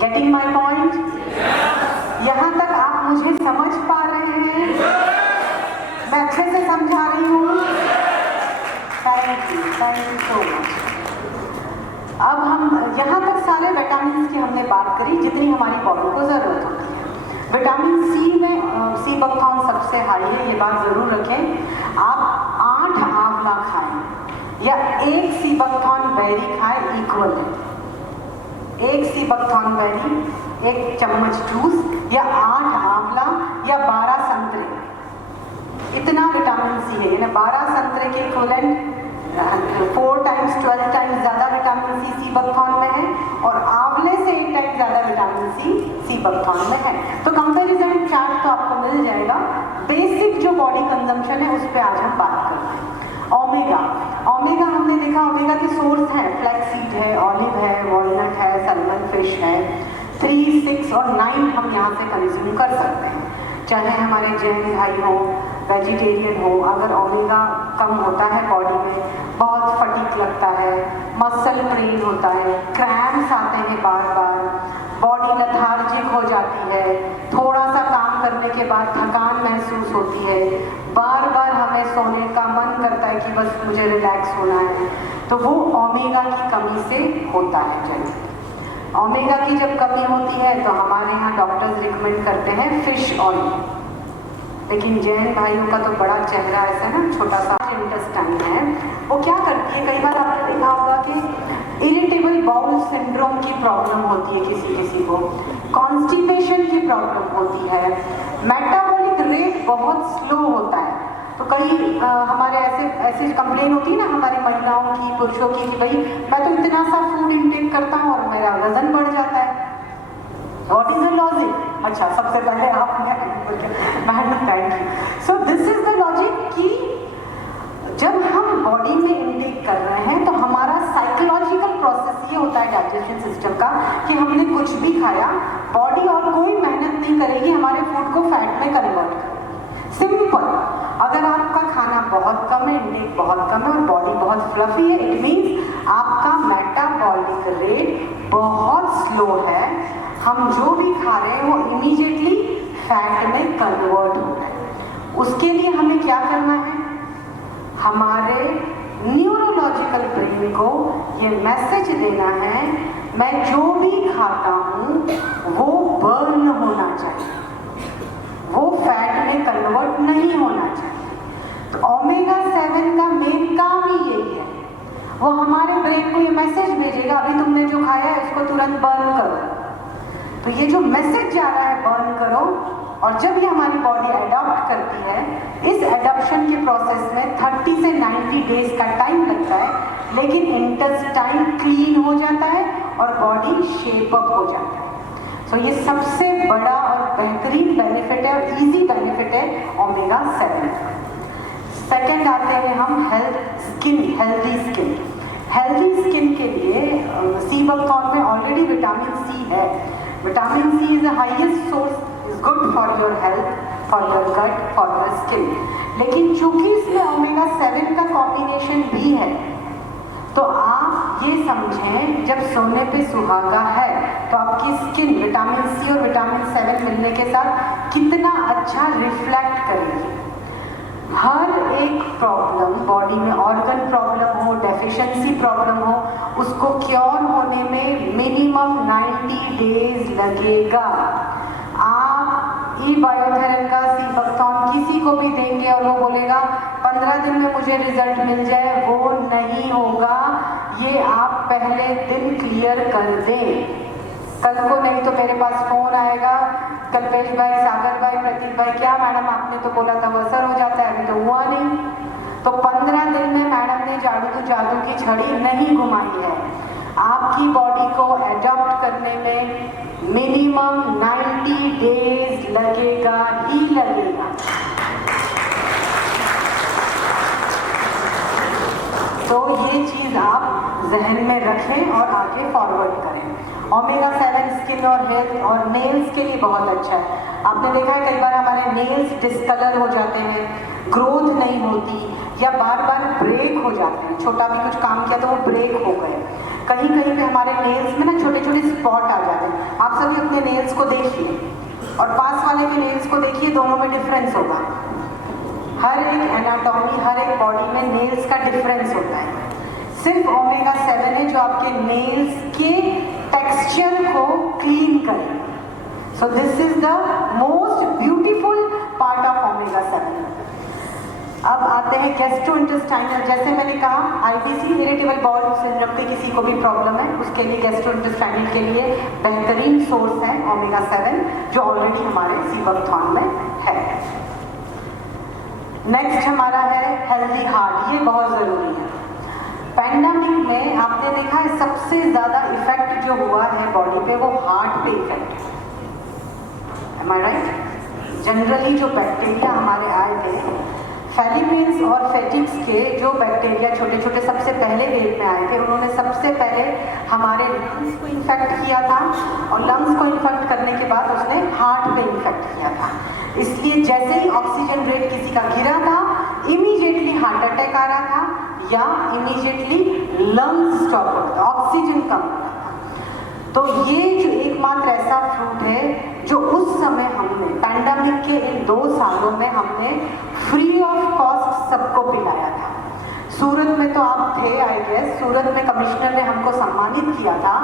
Getting my point? यहाँ तक आप मुझे समझ पा रहे हैं? मैं अच्छे से समझा रही हूँ? Thank you so much. अब हम यहाँ तक सारे विटामिन की हमने बात करी जितनी हमारी बॉडी को जरूरत होती है। विटामिन सी में सी बकथॉर्न सबसे हाई है, ये बात जरूर रखें। आप 8 आंवला खाएं या 1 सी बकथॉर्न बेरी खाएं इक्वल है। 1 सी बकथॉर्न बेरी, 1 चम्मच जूस या 8 आंवला या 12 संतरे, इतना विटामिन सी है। यानी 12 संतरे के इक्वलेंट 4 टाइम्स 12 टाइम्स ज़्यादा विटामिन सी बकथॉर्न में है, और आंवले से 1 टाइम ज़्यादा विटामिन सी बकथॉर्न में है। तो कंपैरिजन चार्ट तो आपको मिल जाएगा। बेसिक जो बॉडी कंजम्पशन है उस पर आज हम बात करते हैं। ओमेगा हमने देखा, ओमेगा के सोर्स हैं, फ्लैक्सीड है, ऑलिव है, वॉलनट है, सैल्मन फिश है। 3, 6 और 9 हम यहाँ से कंज्यूम कर सकते हैं, चाहे हमारे जैन भाई हो, वेजिटेरियन हो। अगर ओमेगा कम होता है बॉडी में, बहुत फटीक लगता है, मसल पेन होता है, क्रैम्प्स आते हैं बार बार, बॉडी लेथार्जिक हो जाती है, थोड़ा सा काम करने के बाद थकान महसूस होती है, बार बार हमें सोने का मन करता है कि बस मुझे रिलैक्स होना है, तो वो ओमेगा की कमी से होता है। जैसे ओमेगा की जब कमी होती है तो हमारे यहाँ डॉक्टर्स रिकमेंड करते हैं फिश ऑयल। लेकिन जैन भाइयों का तो बड़ा चेहरा ऐसा ना, छोटा सा इंटेस्टाइन है, वो क्या करती है, कई बार आपने देखा होगा कि इरिटेबल बाउल सिंड्रोम की प्रॉब्लम होती है किसी को, कॉन्स्टिपेशन की प्रॉब्लम होती है, मेटाबॉलिक रेट बहुत स्लो होता है। तो कई हमारे ऐसे कंप्लेन होती है ना हमारी महिलाओं की, पुरुषों की, कि भाई मैं तो इतना सा फूड इंटेक करता हूँ और मेरा वजन बढ़ जाता है। What is the logic? अच्छा, सबसे पहले आपने सो दिस इज द लॉजिक कि जब हम बॉडी में इंटेक कर रहे हैं तो हमारा साइकोलॉजिकल प्रोसेस ये होता है डाइजेशन सिस्टम का कि हमने कुछ भी खाया, बॉडी और कोई मेहनत नहीं करेगी हमारे फूड को फैट में कन्वर्ट कर। सिंपल, अगर आपका खाना बहुत कम है, इंटेक बहुत कम है और बॉडी बहुत फ्लफी है, इट मीन्स आपका मेटाबॉलिक रेट बहुत स्लो है। हम जो भी खा रहे हैं वो इमीडिएटली फैट में कन्वर्ट हो रहा है। उसके लिए हमें क्या करना है, हमारे न्यूरोलॉजिकल ब्रेन को ये मैसेज देना है, मैं जो भी खाता हूँ वो बर्न होना चाहिए, वो फैट में कन्वर्ट नहीं होना चाहिए। तो ओमेगा 7 का मेन काम ही यही है, वो हमारे ब्रेन को ये मैसेज भेजेगा अभी तुमने जो खाया है उसको तुरंत बर्न करो। तो ये जो मैसेज जा रहा है बर्न करो, और जब ये हमारी बॉडी अडॉप्ट करती है, इस अडॉप्शन के प्रोसेस में 30 से 90 डेज का टाइम लगता है, लेकिन इंटेस्टाइन क्लीन हो जाता है और बॉडी शेप अप हो जाता है। सो ये सबसे बड़ा और बेहतरीन बेनिफिट है और इजी बेनिफिट है ओमेगा 7। सेकेंड आते हैं हम हेल्दी स्किन के लिए सी बकथॉर्न में ऑलरेडी विटामिन सी है। Vitamin C is the highest source, is good for your health, for your gut, for your skin. लेकिन चूंकि इसमें ओमेगा 7 का कॉम्बिनेशन भी है, तो आप ये समझें जब सोने पे सुहागा है तो आपकी स्किन विटामिन सी और विटामिन 7 मिलने के साथ कितना अच्छा रिफ्लेक्ट करेगी। हर एक प्रॉब्लम बॉडी में, ऑर्गन प्रॉब्लम हो, डेफिशिएंसी प्रॉब्लम हो, उसको क्योर होने में मिनिमम 90 डेज लगेगा। आप ई बायोथेरन का सी बकथॉर्न किसी को भी देंगे और वो बोलेगा 15 दिन में मुझे रिजल्ट मिल जाए, वो नहीं होगा। ये आप पहले दिन क्लियर कर दें, कल को नहीं तो मेरे पास फोन आएगा, कल्पेश भाई, सागर भाई, प्रतीक भाई, क्या मैडम आपने तो बोला था वो असर हो जाता है, अभी तो हुआ नहीं। तो 15 दिन में मैडम ने जादू की छड़ी नहीं घुमाई है। आपकी बॉडी को एडॉप्ट करने में मिनिमम 90 डेज लगेगा ही लगेगा। तो ये चीज़ आप जहन में रखें और आगे फॉरवर्ड करें। ओमेगा 7 स्किन और हेल्थ और नेल्स के लिए बहुत अच्छा है। आपने देखा है कई बार हमारे नेल्स डिस्कलर हो जाते हैं, ग्रोथ नहीं होती या बार बार ब्रेक हो जाते हैं। छोटा भी कुछ काम किया तो वो ब्रेक हो गए। कहीं कहीं पे हमारे नेल्स में ना छोटे छोटे स्पॉट आ जाते हैं। आप सभी अपने नेल्स को देखिए और पास वाले के नेल्स को देखिए, दोनों में डिफरेंस होगा। हर एक एनाटॉमी, हर एक बॉडी में नेल्स का डिफरेंस होता है। सिर्फ ओमेगा 7 है जो आपके नेल्स के टेक्सचर को क्लीन करेगा। सो this is the most beautiful part of omega 7। अब आते हैं गैस्ट्रोइंटेस्टाइनल। जैसे मैंने कहा IBC इरिटेबल बाउल सिंड्रोम पे किसी को भी प्रॉब्लम है, उसके लिए गैस्ट्रोइंटेस्टाइनल के लिए बेहतरीन सोर्स है ओमेगा 7 जो ऑलरेडी हमारे सीबकथॉर्न में है। नेक्स्ट हमारा है हेल्दी हार्ट। ये बहुत ज़रूरी है। पैंडेमिक में आपने देखा है सबसे ज़्यादा इफेक्ट जो हुआ है बॉडी पे वो हार्ट पे इफेक्ट है। Am I right? जनरली जो बैक्टीरिया हमारे आए थे फेलिपेन्स और फेटिक्स के, जो बैक्टीरिया छोटे छोटे सबसे पहले वेव में आए थे, उन्होंने सबसे पहले हमारे लंग्स को इन्फेक्ट किया था और लंग्स को इन्फेक्ट करने के बाद उसने हार्ट पे इन्फेक्ट किया था। इसलिए जैसे ही ऑक्सीजन रेट किसी का गिरा था इमीडिएटली हार्ट अटैक आ रहा था या इमीडिएटली लंग्स स्टॉप हो रहा था, ऑक्सीजन कम हो रहा था। तो ये जो एकमात्र ऐसा फ्रूट है जो उस समय हमने पैंडेमिक के इन 2 सालों में हमने फ्री ऑफ कॉस्ट सबको पिलाया था। सूरत में तो आप थे आई गेस, सूरत में कमिश्नर ने हमको सम्मानित किया था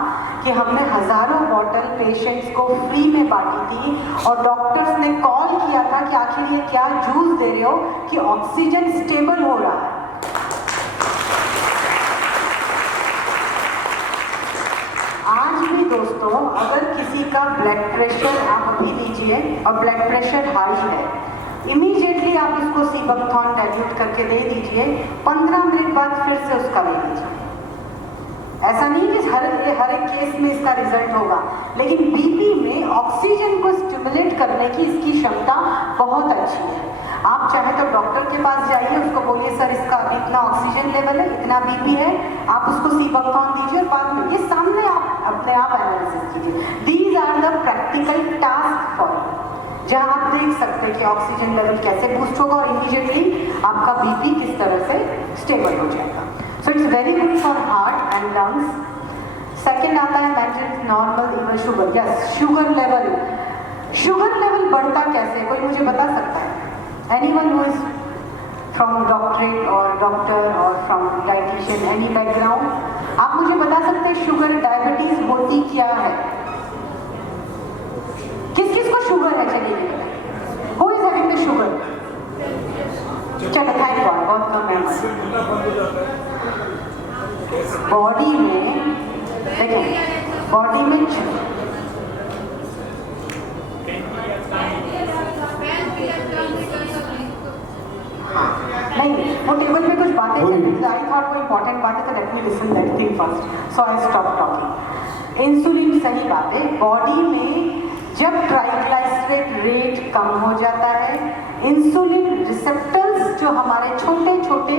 कि हमने हजारों बॉटल पेशेंट्स को फ्री में बांटी थी और डॉक्टर्स ने कॉल किया था कि आखिर ये क्या जूस दे रहे हो कि ऑक्सीजन स्टेबल हो रहा है। आज भी दोस्तों अगर किसी का ब्लड प्रेशर आप अभी लीजिए और ब्लड प्रेशर हाई है, इमीडिएटली आप इसको सीबकथॉर्न डाइल्यूट करके दे दीजिए, 15 मिनट बाद फिर से उसका ले लीजिए। ऐसा नहीं कि हर एक केस में इसका रिजल्ट होगा, लेकिन बीपी में ऑक्सीजन को स्टिमुलेट करने की इसकी क्षमता बहुत अच्छी है। आप चाहे तो डॉक्टर के पास जाइए, उसको बोलिए सर इसका अभी इतना ऑक्सीजन लेवल है, इतना बीपी है, आप उसको सीबकथॉर्न दीजिए और बाद में ये सामने आप अपने आप एनालिसिस कीजिए। These are the practical task for you, जहाँ आप देख सकते हैं कि ऑक्सीजन लेवल कैसे बूस्ट होगा और इमीडिएटली आपका बीपी किस तरह से स्टेबल हो जाएगा। So it's very good for heart and lungs. Second आता है maintain normal even sugar. Yes, sugar level बढ़ता कैसे, कोई मुझे बता सकता है? Anyone who is from doctorate or doctor or from dietitian, any background, आप मुझे बता सकते हैं शुगर डायबिटीज होती क्या है? किस किस को शुगर है? चलिए, who is having the sugar? चलो थैंक गॉड, बहुत कम है। बॉडी में देखिए, बॉडी में नहीं, वो टेबल पे कुछ बातें चल रही थी, आई थॉट वो इंपॉर्टेंट बात है तो let me listen that thing first, so I stop talking. Insulin, सही बात है, बॉडी में जब ट्राइग्लिसराइड रेट कम हो जाता है, इंसुलिन रिसेप्टर्स जो हमारे छोटे छोटे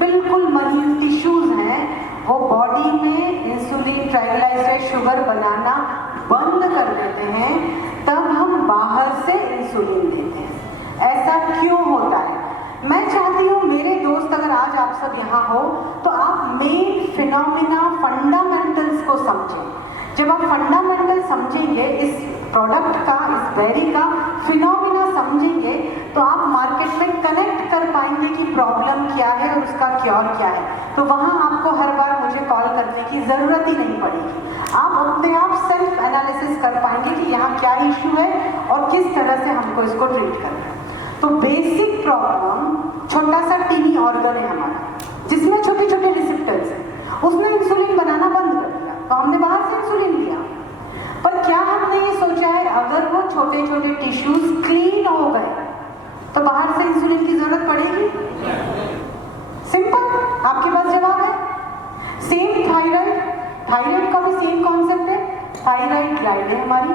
बिल्कुल महीन टिश्यूज हैं, वो बॉडी में इंसुलिन ट्राइग्लिसराइड शुगर बनाना बंद कर देते हैं, तब हम बाहर से इंसुलिन देते हैं। ऐसा क्यों होता है? मैं चाहती हूँ मेरे दोस्त, अगर आज आप सब यहाँ हो तो आप मेन फिनोमिना, फंडामेंटल्स को समझें। जब आप फंडामेंटल समझेंगे, इस प्रोडक्ट का, इस बेरी का फिनोमिना समझेंगे, तो आप मार्केट में कनेक्ट कर पाएंगे कि प्रॉब्लम क्या है और उसका क्योर क्या है। तो वहाँ आपको हर बार मुझे कॉल करने की ज़रूरत ही नहीं पड़ेगी। आप अपने आप सेल्फ एनालिसिस कर पाएंगे कि यहाँ क्या इशू है और किस तरह से हमको इसको ट्रीट करना है। तो बेसिक प्रॉब्लम, छोटा सा टीनी ऑर्गन है हमारा जिसमें छोटे छोटे रिसेप्टर्स हैं, उसने इंसुलिन बनाना बंद कर दिया तो हमने बाहर से इंसुलिन लिया। पर क्या हमने ये सोचा है अगर वो छोटे छोटे टिश्यूज क्लीन हो गए तो बाहर से इंसुलिन की जरूरत पड़ेगी? सिंपल, आपके पास जवाब है। सेम थायराइड का भी सेम कॉन्सेप्ट है। थायराइड ग्लैंड है हमारी,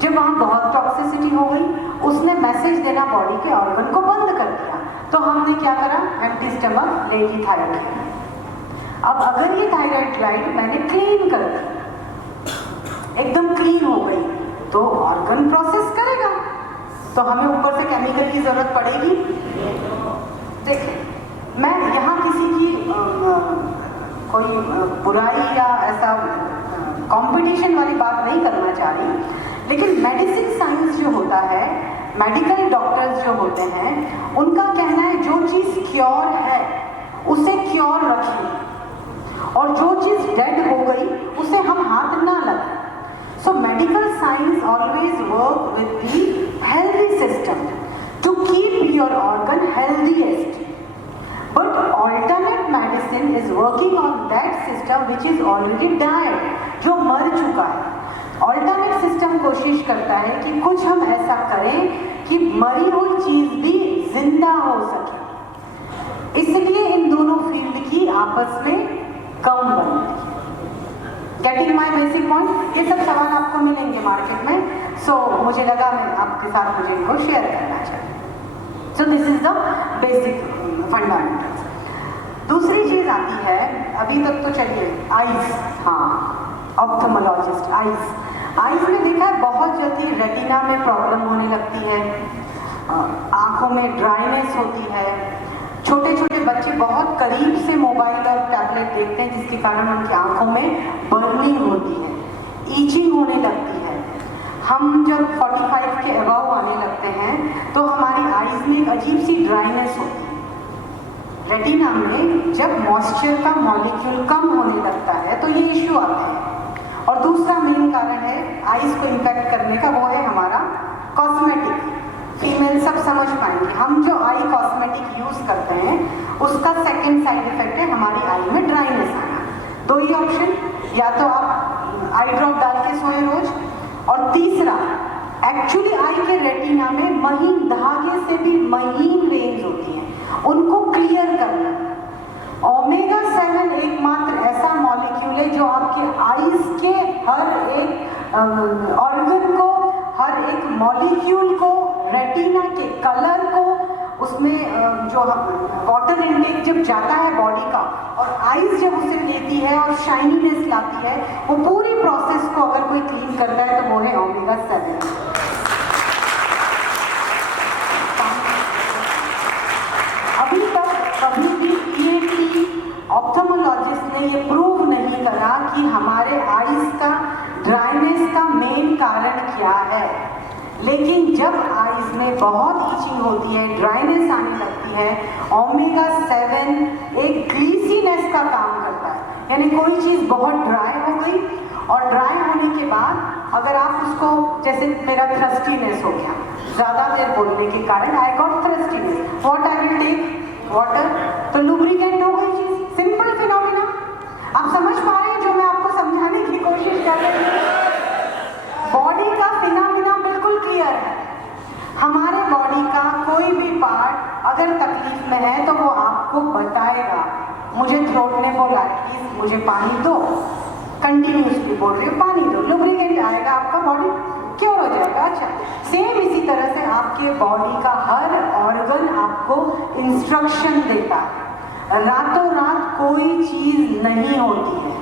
जब वहाँ बहुत टॉक्सिसिटी हो गई, उसने मैसेज देना बॉडी के ऑर्गन को बंद कर दिया, तो हमने क्या करा? एम्प्टी स्टमक ले ली थायराइड। अब अगर ये थायराइड ग्लैंड मैंने क्लीन कर दी, एकदम क्लीन हो गई, तो ऑर्गन प्रोसेस करेगा, तो हमें ऊपर से केमिकल की जरूरत पड़ेगी। देखिए, मैं यहाँ किसी की कोई बुराई या ऐसा कंपटीशन वाली बात नहीं करना चाह रही, लेकिन मेडिसिन साइंस जो होता है, मेडिकल डॉक्टर्स जो होते हैं, उनका कहना है जो चीज़ क्योर है उसे क्योर रखिए, और जो चीज़ डेड हो गई उसे हम हाथ ना लगाएं। So medical science always work with the healthy system to keep your organ healthiest. But alternate medicine is working on that system which is already died, जो मर चुका है। Alternate system कोशिश करता है कि कुछ हम ऐसा करें कि मरी हुई चीज भी जिंदा हो सके। इसलिए इन दोनों फील्ड की आपस में कम बनती है। Getting my basic point? ये सब सवाल आपको मिलेंगे मार्केट में, सो मुझे लगा मैं आपके साथ मुझे इनको शेयर करना चाहिए। सो this is the basic fundamentals. दूसरी चीज आती है, अभी तक तो चलिए आइज, हाँ ऑप्थेमोलॉजिस्ट, आइज में देखा है बहुत जल्दी रेटिना में प्रॉब्लम होने लगती है, आंखों में ड्राइनेस होती है, छोटे छोटे बच्चे बहुत करीब से मोबाइल और टैबलेट देखते हैं जिसके कारण उनकी आंखों में बर्निंग होती है, ईचिंग होने लगती है। हम जब 45 के अबव आने लगते हैं तो हमारी आईज में एक अजीब सी ड्राइनेस होती है। रेटिना में जब मॉइस्चर का मॉलिक्यूल कम होने लगता है तो ये इश्यू आते हैं। और दूसरा मेन कारण है आईज को इम्पैक्ट करने का, वो है हमारा कॉस्मेटिक। फीमेल सब समझ पाएंगे, हम जो आई कॉस्मेटिक यूज करते हैं उसका सेकंड साइड इफेक्ट है हमारी आई में ड्राइनेस आना। दो ही ऑप्शन, या तो आप आई ड्रॉप डाल के सोए रोज, और तीसरा एक्चुअली आई के रेटिना में महीन धागे से भी महीन वेन्स होती हैं, उनको क्लियर करना। ओमेगा 7 एकमात्र ऐसा मॉलिक्यूल है जो आपके आईज के हर एक ऑर्गन को, हर एक मॉलिक्यूल को, रेटिना के कलर को, उसमें जो वाटर इनटेक जब जाता है बॉडी का और आईज जब उसे लेती है और शाइनीनेस लाती है, वो पूरी प्रोसेस को अगर कोई क्लीन करता है तो वो है ओमेगा 7। अभी तक कभी भी पीएटी ऑप्थेमोलॉजिस्ट ने ये प्रूव नहीं करा कि हमारे आईज का ड्राइनेस का मेन कारण क्या है। लेकिन जब आईज में बहुत ईचिंग होती है, ड्राइनेस आने लगती है, ओमेगा 7 एक ग्लीसीनेस का काम करता है, यानी कोई चीज़ बहुत ड्राई हो गई और ड्राई होने के बाद अगर आप उसको, जैसे मेरा थ्रस्टीनेस हो गया ज़्यादा देर बोलने के कारण, I got thirstiness, what I will take water, तो लुब्रिकेंट हो गई चीज़। सिंपल फिनोमिना, आप समझ पा रहे हैं जो मैं आपको समझाने की कोशिश कर रही हूँ। बॉडी का फिनोमिना बिल्कुल क्लियर है। हमारे बॉडी का कोई भी पार्ट अगर तकलीफ में है तो वो आपको बताएगा। मुझे थ्रोट ने बोला प्लीज मुझे पानी दो, कंटिन्यूसली बोल रही हूँ पानी दो, लुब्रिकेंट आएगा, आपका बॉडी क्योर हो जाएगा। अच्छा, सेम इसी तरह से आपके बॉडी का हर ऑर्गन आपको इंस्ट्रक्शन देता है। रातों रात कोई चीज नहीं होती है।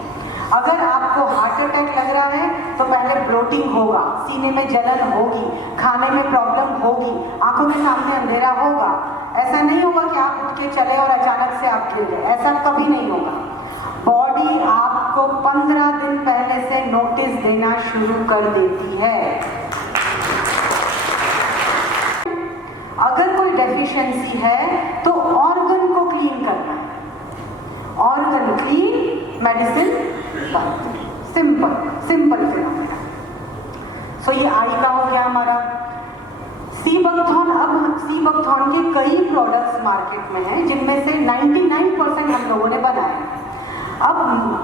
अगर आपको हार्ट अटैक लग रहा है तो पहले ब्लोटिंग होगा, सीने में जलन होगी, खाने में प्रॉब्लम होगी, आंखों के सामने अंधेरा होगा। ऐसा नहीं होगा कि आप उठ के चले और अचानक से आप गिर गए, ऐसा कभी नहीं होगा। बॉडी आपको 15 दिन पहले से नोटिस देना शुरू कर देती है। अगर कोई डेफिशिएंसी है तो ऑर्गन को क्लीन करना है, organ clean, medicine simple phenomena. So ये आई का हो गया हमारा। सीबकथॉर्न, अब सीबकथॉर्न के कई प्रोडक्ट्स मार्केट में हैं जिनमें से 99% हम लोगों ने बनाए। अब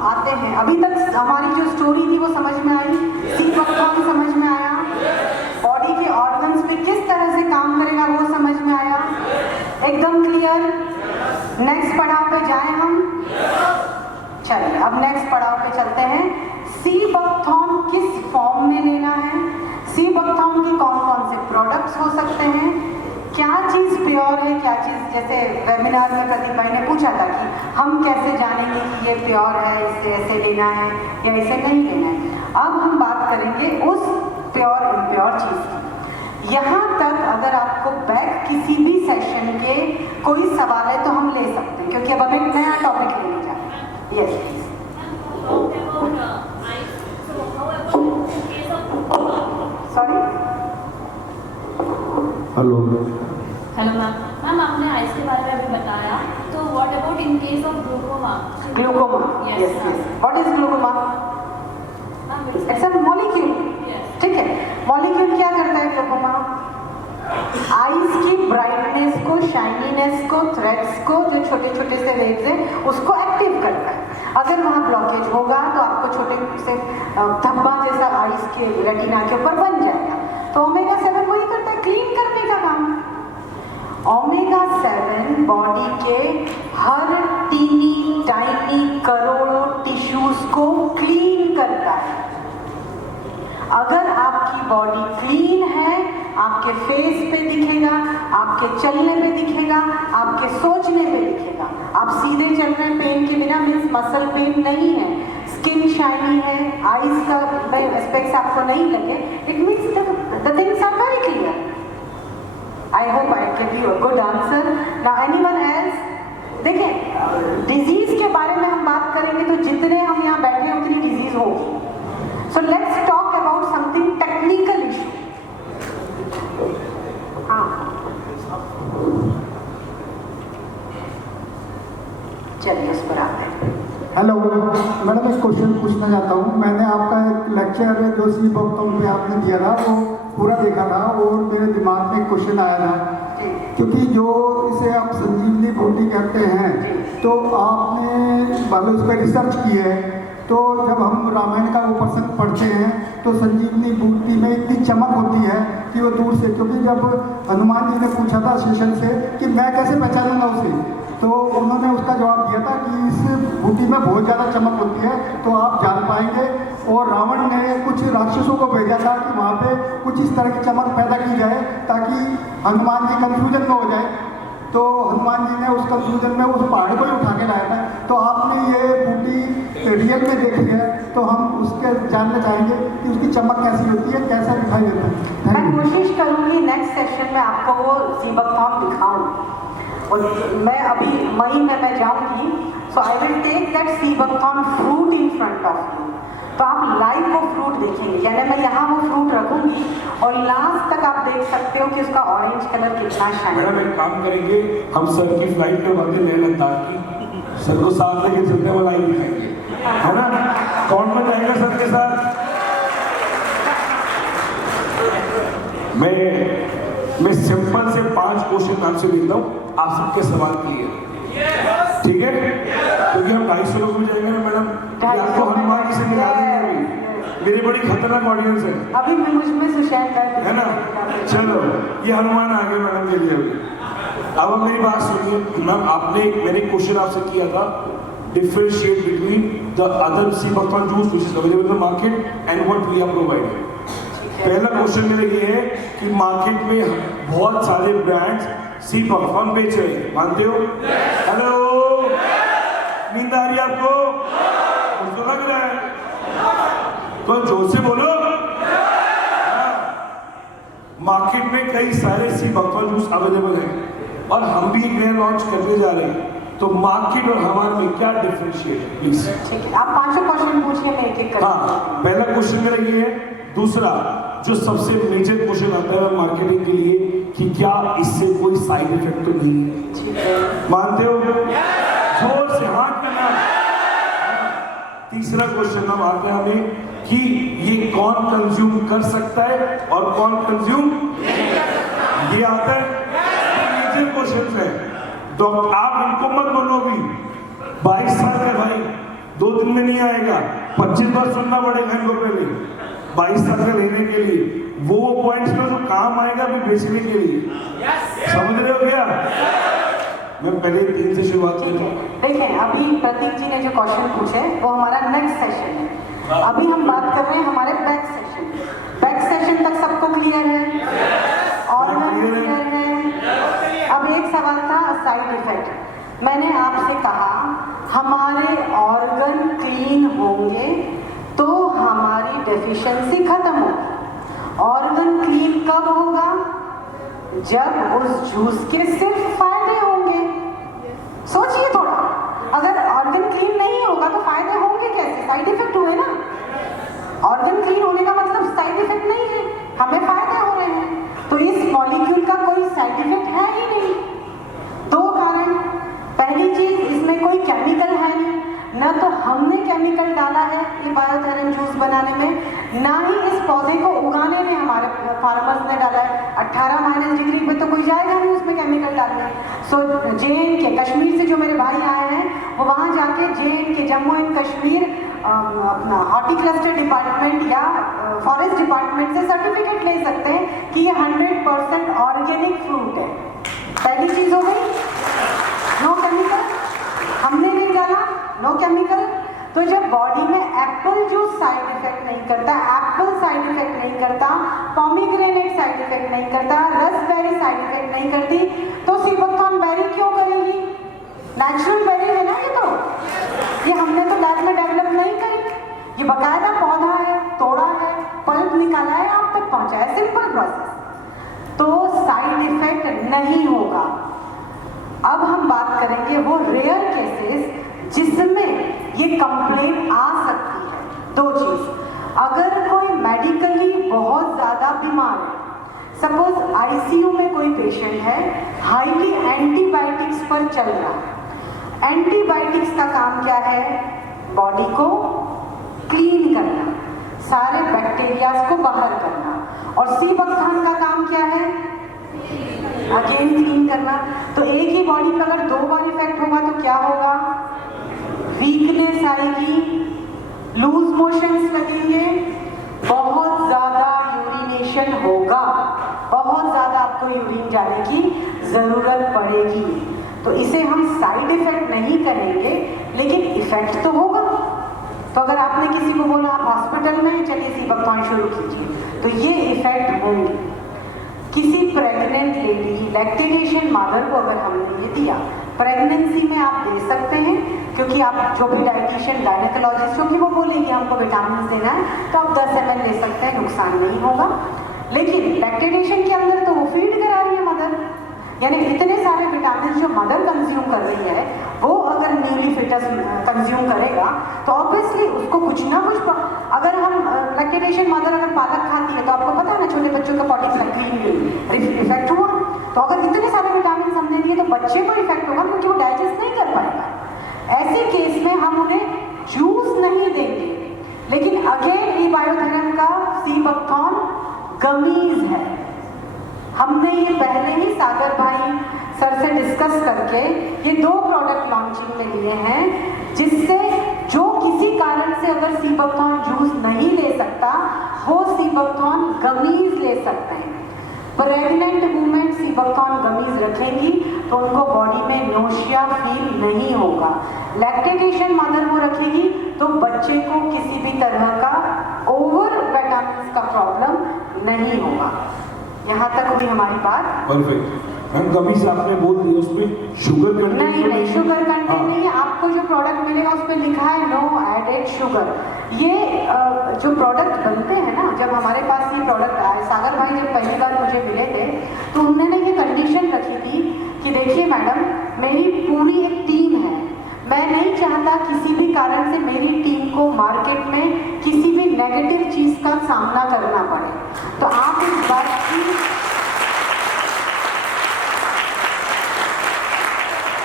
आते हैं, अभी तक हमारी जो स्टोरी थी वो समझ में आई, सीबकथॉर्न समझ में आया, बॉडी के ऑर्गन्स पे किस तरह से काम करेगा वो समझ में आया, एकदम क्लियर। नेक्स्ट पड़ाव पे जाएं हम, चलिए अब नेक्स्ट पड़ाव पे चलते हैं। सीबकथॉर्न किस फॉर्म में लेना है, सीबकथॉर्न के कौन कौन से प्रोडक्ट्स हो सकते हैं, क्या चीज़ प्योर है, क्या चीज़, जैसे वेबिनार में प्रदीप भाई ने पूछा था कि हम कैसे जानेंगे कि ये प्योर है, इसे ऐसे लेना है या इसे नहीं लेना है। अब हम बात करेंगे उस प्योर इम्प्योर चीज़ की। यहाँ तक अगर आपको बैक किसी भी सेशन के कोई सवाल है तो हम ले सकते हैं, क्योंकि अब हम एक नया टॉपिक लेने जा रहे हैं। Yes sorry, hello hello ma'am आपने आइस के बारे में अभी बताया, तो what about in case of glaucoma? Glaucoma, yes what is glaucoma? It's a molecule, ठीक है। मॉलिक्यूल क्या करता है ग्लूकोमा? आइस की ब्राइटनेस को, शाइनीनेस को, थ्रेड्स को, जो छोटे छोटे से वेव्स हैं उसको एक्टिव करता है। अगर वहाँ ब्लॉकेज होगा तो आपको छोटे से धब्बा जैसा आइस के रेटिना के ऊपर बन जाएगा। तो ओमेगा 7 वही करता है, क्लीन करने का काम। ओमेगा 7 बॉडी के हर टीनी टाइनी करोड़ों टिश्यूज को क्लीन करता है। अगर आपकी बॉडी क्लीन है, आपके फेस पे दिखेगा, आपके चलने पे दिखेगा, आपके सोचने पे दिखेगा। आप सीधे चल रहे हैं पेन के बिना, मीन्स मसल पेन नहीं है, स्किन शाइनी है, आईज का एस्पेक्ट्स आपको नहीं लगे, it means the things are very clear. I hope I give you a good answer. Now anyone else? देखिए, डिजीज के बारे में हम बात करेंगे तो जितने हम यहाँ बैठे हैं उतनी डिजीज होगी। So let's talk about something technical issue. हाँ, चलिए उस पर आते हैं। हेलो मैडम, एक क्वेश्चन पूछना चाहता हूँ। मैंने आपका एक लेक्चर जो सी भक्तों पे आपने दिया था वो पूरा देखा था और मेरे दिमाग में एक क्वेश्चन आया था, क्योंकि जो इसे आप संजीवनी बूटी कहते हैं, तो आपने मालूम उस पर रिसर्च की है। तो जब हम रामायण का वो प्रसंग पढ़ते हैं तो संजीवनी बूटी में इतनी चमक होती है कि वो दूर से, क्योंकि जब हनुमान जी ने पूछा था शेषन से कि मैं कैसे पहचानूंगा उसे, तो उन्होंने उसका जवाब दिया था कि इस बूटी में बहुत ज़्यादा चमक होती है तो आप जान पाएंगे। और रावण ने कुछ राक्षसों को भेजा था कि वहाँ पे कुछ इस तरह की चमक पैदा की जाए ताकि हनुमान जी कंफ्यूजन में हो जाए। तो हनुमान जी ने उस कंफ्यूजन में उस पहाड़ को ही उठा के लाया था। तो आपने ये बूटी रियल में देखी है, तो हम उसके जानना चाहेंगे कि उसकी चमक कैसी होती है, कैसा दिखाई देता है। मैं कोशिश करूँगी नेक्स्ट सेशन में आपको वो सीबकथॉर्न दिखाऊँ, और मैं अभी मई में मैं जाऊँगी, so I will take that seabuckthorn fruit in front of you. तो आप लाइव वो फ्रूट देखेंगे, यानी मैं यहाँ वो फ्रूट रखूँगी और लास्ट तक आप देख सकते हो कि उसका ऑरेंज कलर कितना शाइन। मैडम एक काम करेंगे, हम सर की फ्लाइट में बढ़ते लेह लद्दाख की, सर को साथ लेके चलते हुए लाइव दिखाएंगे, है ना? कौन में जाएगा सर के साथ? मैं सिंपल से 5 क्वेश्चन आपसे लेता हूँ, आप सबके सवाल क्लियर, ठीक है? क्योंकि हम 250 लोग में जाएंगे ना मैडम, आपको हनुमान जी से निकाल देंगे। अभी मेरी बड़ी खतरनाक ऑडियंस है, अभी मैं मुझ में सुशांत है ना? चलो ये हनुमान आ गए मैडम के लिए। अब मेरी बात सुनिए मैम, मैंने क्वेश्चन आपसे किया था, differentiate between the other sea buckthorn juice which is available in the market and what we are providing. पहला क्वेश्चन मेरा ये है कि मार्केट में बहुत सारे ब्रांड्स सी भक्तवान बेच रहे हैं, मानते हो? हेलो, नींद आ रही है आपको? मुझको लग रहा है, तो जोर से बोलो। मार्केट में कई सारे सी भक्तवान जूस अवेलेबल हैं और हम भी एक नया लॉन्च करने जा रहे हैं, तो मार्केट और हमारे में क्या डिफरेंशिएट है प्लीज? ठीक है, आप 5 क्वेश्चन पूछिए, मैं एक एक हाँ, पहला क्वेश्चन मेरा ये है। दूसरा जो सबसे मेजर क्वेश्चन आता है मार्केटिंग के लिए कि क्या इससे कोई साइड इफेक्ट तो नहीं है, मानते हो? जोर से हाथ करना। तीसरा क्वेश्चन हम आते हैं हमें कि ये कौन कंज्यूम कर सकता है और कौन कंज्यूम, ये आता है। मेजर क्वेश्चन है, तो आप इनको मत बोलो भी 22 साल का भाई 2 दिन में नहीं आएगा, 25 बार सुनना पड़ेगा इनको पहले 22 साल का लेने के लिए। वो पॉइंट्स में तो काम आएगा भी बेचने के लिए, समझ रहे हो क्या? मैं पहले 3 से शुरुआत करूँ। देखिए, अभी प्रतीक जी ने जो क्वेश्चन पूछे वो हमारा नेक्स्ट सेशन है। अभी हम बात कर रहे हैं हमारे बैक सेशन। बैक सेशन तक सबको क्लियर है? और क्लियर है? इफेक्ट। मैंने आपसे कहा हमारे ऑर्गन क्लीन होंगे तो हमारी डेफिशिएंसी खत्म होगी। ऑर्गन क्लीन कब होगा? जब उस जूस के सिर्फ फायदे होंगे। सोचिए थोड़ा, अगर ऑर्गन क्लीन नहीं होगा तो फायदे होंगे कैसे? साइड इफेक्ट हुए ना। ऑर्गन क्लीन होने का मतलब साइड इफेक्ट नहीं है, हमें फायदे हो रहे हैं। तो इस मॉलिक्यूल का कोई साइड इफेक्ट है ही नहीं। दो कारण, पहली चीज इसमें कोई केमिकल है नहीं, न तो हमने केमिकल डाला है ये बायोथेरम जूस बनाने में, ना ही इस पौधे को उगाने में हमारे फार्मर्स ने डाला है। 18 डिग्री पे तो कोई जाएगा नहीं उसमें केमिकल डालने। सो JNK कश्मीर से जो मेरे भाई आए हैं वो वहाँ जाके JNK जम्मू एंड कश्मीर अपना हॉर्टिकल्चर डिपार्टमेंट या फॉरेस्ट डिपार्टमेंट से सर्टिफिकेट ले सकते हैं कि ये 100% ऑर्गेनिक फ्रूट है। पहली चीज हो गई, नो केमिकल, हमने नहीं डाला, नो केमिकल। तो जब बॉडी में एप्पल जूस साइड इफेक्ट नहीं करता, एप्पल साइड इफेक्ट नहीं करता, पॉमीग्रेनेट साइड इफेक्ट नहीं करता, रसबेरी साइड इफेक्ट नहीं करती, तो सी बकथॉर्न बेरी क्यों करेगी? नेचुरल बेरी है ना ये हमने तो लैब में डेवलप नहीं करी, ये बकायदा पौधा है, तोड़ा है, पल्प निकाला है, आप तक पहुंचा है, सिंपल प्रोसेस। तो साइड इफेक्ट नहीं होगा। अब हम बात करेंगे वो रेयर केसेस जिसमें ये कंप्लेंट आ सकती है। दो चीज, अगर कोई मेडिकली बहुत ज्यादा बीमार है, सपोज ICU में कोई पेशेंट है, हाईली एंटीबायोटिक्स पर चल रहा है। एंटीबायोटिक्स का काम क्या है? बॉडी को क्लीन करना, सारे बैक्टीरियाज को बाहर करना। और सी बकथॉर्न का काम क्या है? अगेन क्लीन करना। तो एक ही बॉडी पर अगर 2 बार इफेक्ट होगा तो क्या होगा? वीकनेस आएगी, लूज मोशंस लगेंगे, बहुत ज्यादा यूरिनेशन होगा, बहुत ज्यादा आपको यूरिन जाने की जरूरत पड़ेगी। तो इसे हम साइड इफेक्ट नहीं करेंगे, लेकिन इफेक्ट तो होगा। तो अगर आपने किसी को बोला आप हॉस्पिटल में चलिए सी बकथॉर्न शुरू कीजिए, तो ये इफेक्ट होंगे। किसी प्रेग्नेंट लेडी, लैक्टेशन मदर को अगर हमने ये दिया, प्रेगनेंसी में आप दे सकते हैं, क्योंकि आप जो भी डाइटिशियन गायनेकोलॉजिस्ट होगी वो बोलेगी हमको विटामिन देना है, तो आप 10 ml ले सकते हैं, नुकसान नहीं होगा। लेकिन लैक्टेशन के अंदर तो वो फीड करा रही है मदर, यानी इतने सारे विटामिन जो मदर कंज्यूम कर रही है वो अगर न्यूली फिटस कंज्यूम करेगा तो ऑब्वियसली उसको कुछ ना कुछ, अगर हम लैक्टेशन मदर अगर पालक खाती है तो आपको पता है ना छोटे बच्चों का पॉटी क्लीन इफेक्ट हुआ। तो अगर इतने सारे विटामिन हमने दिए तो बच्चे को इफेक्ट होगा, क्योंकि वो डाइजेस्ट नहीं कर पाएगा। ऐसे केस में हम उन्हें जूस नहीं देंगे, लेकिन अगेन ये बायोथेरम का सी बकथॉर्न गमीज है। हमने ये पहले ही सागर भाई सर से डिस्कस करके ये 2 प्रोडक्ट लॉन्चिंग में लिए हैं, जिससे जो किसी कारण से अगर सी बकथॉर्न जूस नहीं ले सकता वो सी बकथॉर्न गमीज ले सकते हैं। Pregnant women sea buckthorn gummies रखेंगी तो उनको बॉडी में नोशिया फील नहीं होगा। लैक्टेशन मदर वो रखेगी तो बच्चे को किसी भी तरह का ओवर विटामिन का प्रॉब्लम नहीं होगा। यहाँ तक हुई हमारी बात। परफेक्ट। मैम कभी से आपने बोल दिया उसमें शुगर कंटेंट नहीं, शुगर कंटेंट नहीं है। आपको जो प्रोडक्ट मिलेगा उस पर लिखा है नो एडेड शुगर। ये जो प्रोडक्ट बनते हैं ना, जब हमारे पास ये प्रोडक्ट आए, सागर भाई जब पहली बार मुझे मिले थे तो उन्होंने ये कंडीशन रखी थी कि देखिए मैडम, मेरी पूरी एक टीम है, मैं नहीं चाहता किसी भी कारण से मेरी टीम को मार्केट में किसी भी नेगेटिव चीज का सामना करना पड़े। तो आप इस बात की,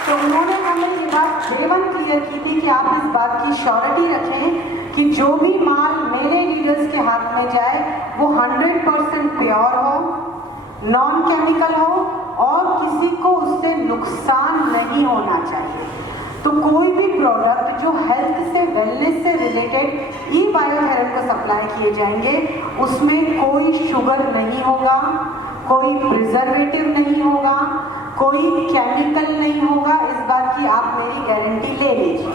तो उन्होंने हमें ये बात डे 1 क्लियर की थी कि आप इस बात की श्योरिटी रखें कि जो भी माल मेरे लीडर्स के हाथ में जाए वो 100% प्योर हो, नॉन केमिकल हो और किसी को उससे नुकसान नहीं होना चाहिए। तो कोई भी प्रोडक्ट जो हेल्थ से, वेलनेस से रिलेटेड ई बायोथेरम को सप्लाई किए जाएंगे उसमें कोई शुगर नहीं होगा, कोई प्रिजर्वेटिव नहीं होगा, कोई केमिकल नहीं होगा। इस बात की आप मेरी गारंटी ले लीजिए।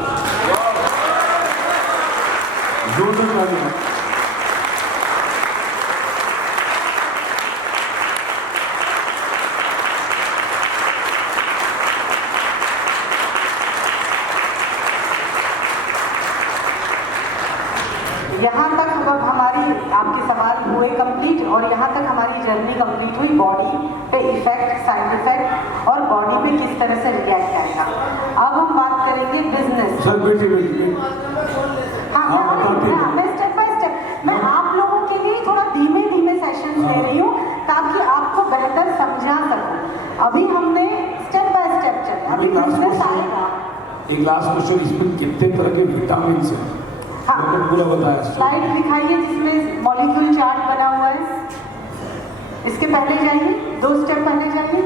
कंप्लीट, और यहाँ तक हमारी जर्नी कंप्लीट हुई। बॉडी पे इफेक्ट, साइड इफेक्ट और बॉडी पे किस तरह से रिएक्ट आएगा। अब हम बात करेंगे बिजनेस। सर बेटी हाँ, मैं स्टेप बाय स्टेप, मैं आप लोगों के लिए थोड़ा धीमे धीमे सेशन दे रही हूँ ताकि आपको बेहतर समझा सकूं। अभी हमने स्टेप बाय स्टेप चला, अभी बिजनेस आएगा। एक लास्ट क्वेश्चन, इसमें कितने तरह के विटामिन है? हाँ, पूरा बताया। स्लाइड दिखाइए जिसमें मॉलिक्यूल चार्ट बना हुआ है। इसके पहले जाइए, 2 स्टेप पहले जाइए,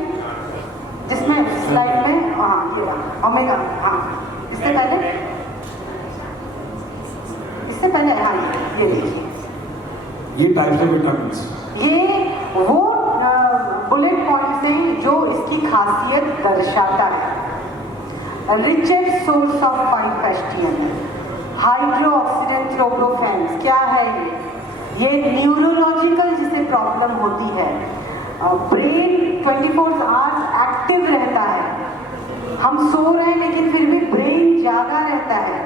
जिसमें स्लाइड में हाँ ये ओमेगा, हाँ इससे पहले हाँ ये देखिए, ये टाइप्स ऑफ विटामिन, ये वो बुलेट पॉइंट्स हैं जो इसकी खासियत दर्शाता है। रिचेस्ट सोर्स ऑफ फाइटोएस्ट्रोजन, हाइड्रोऑक्सीडेंट थ्रोम्बोफेन्स, क्या है ये न्यूरोलॉजिकल जिसे प्रॉब्लम होती है। ब्रेन 24 आवर्स एक्टिव रहता है, हम सो रहे हैं लेकिन फिर भी ब्रेन जागा रहता है।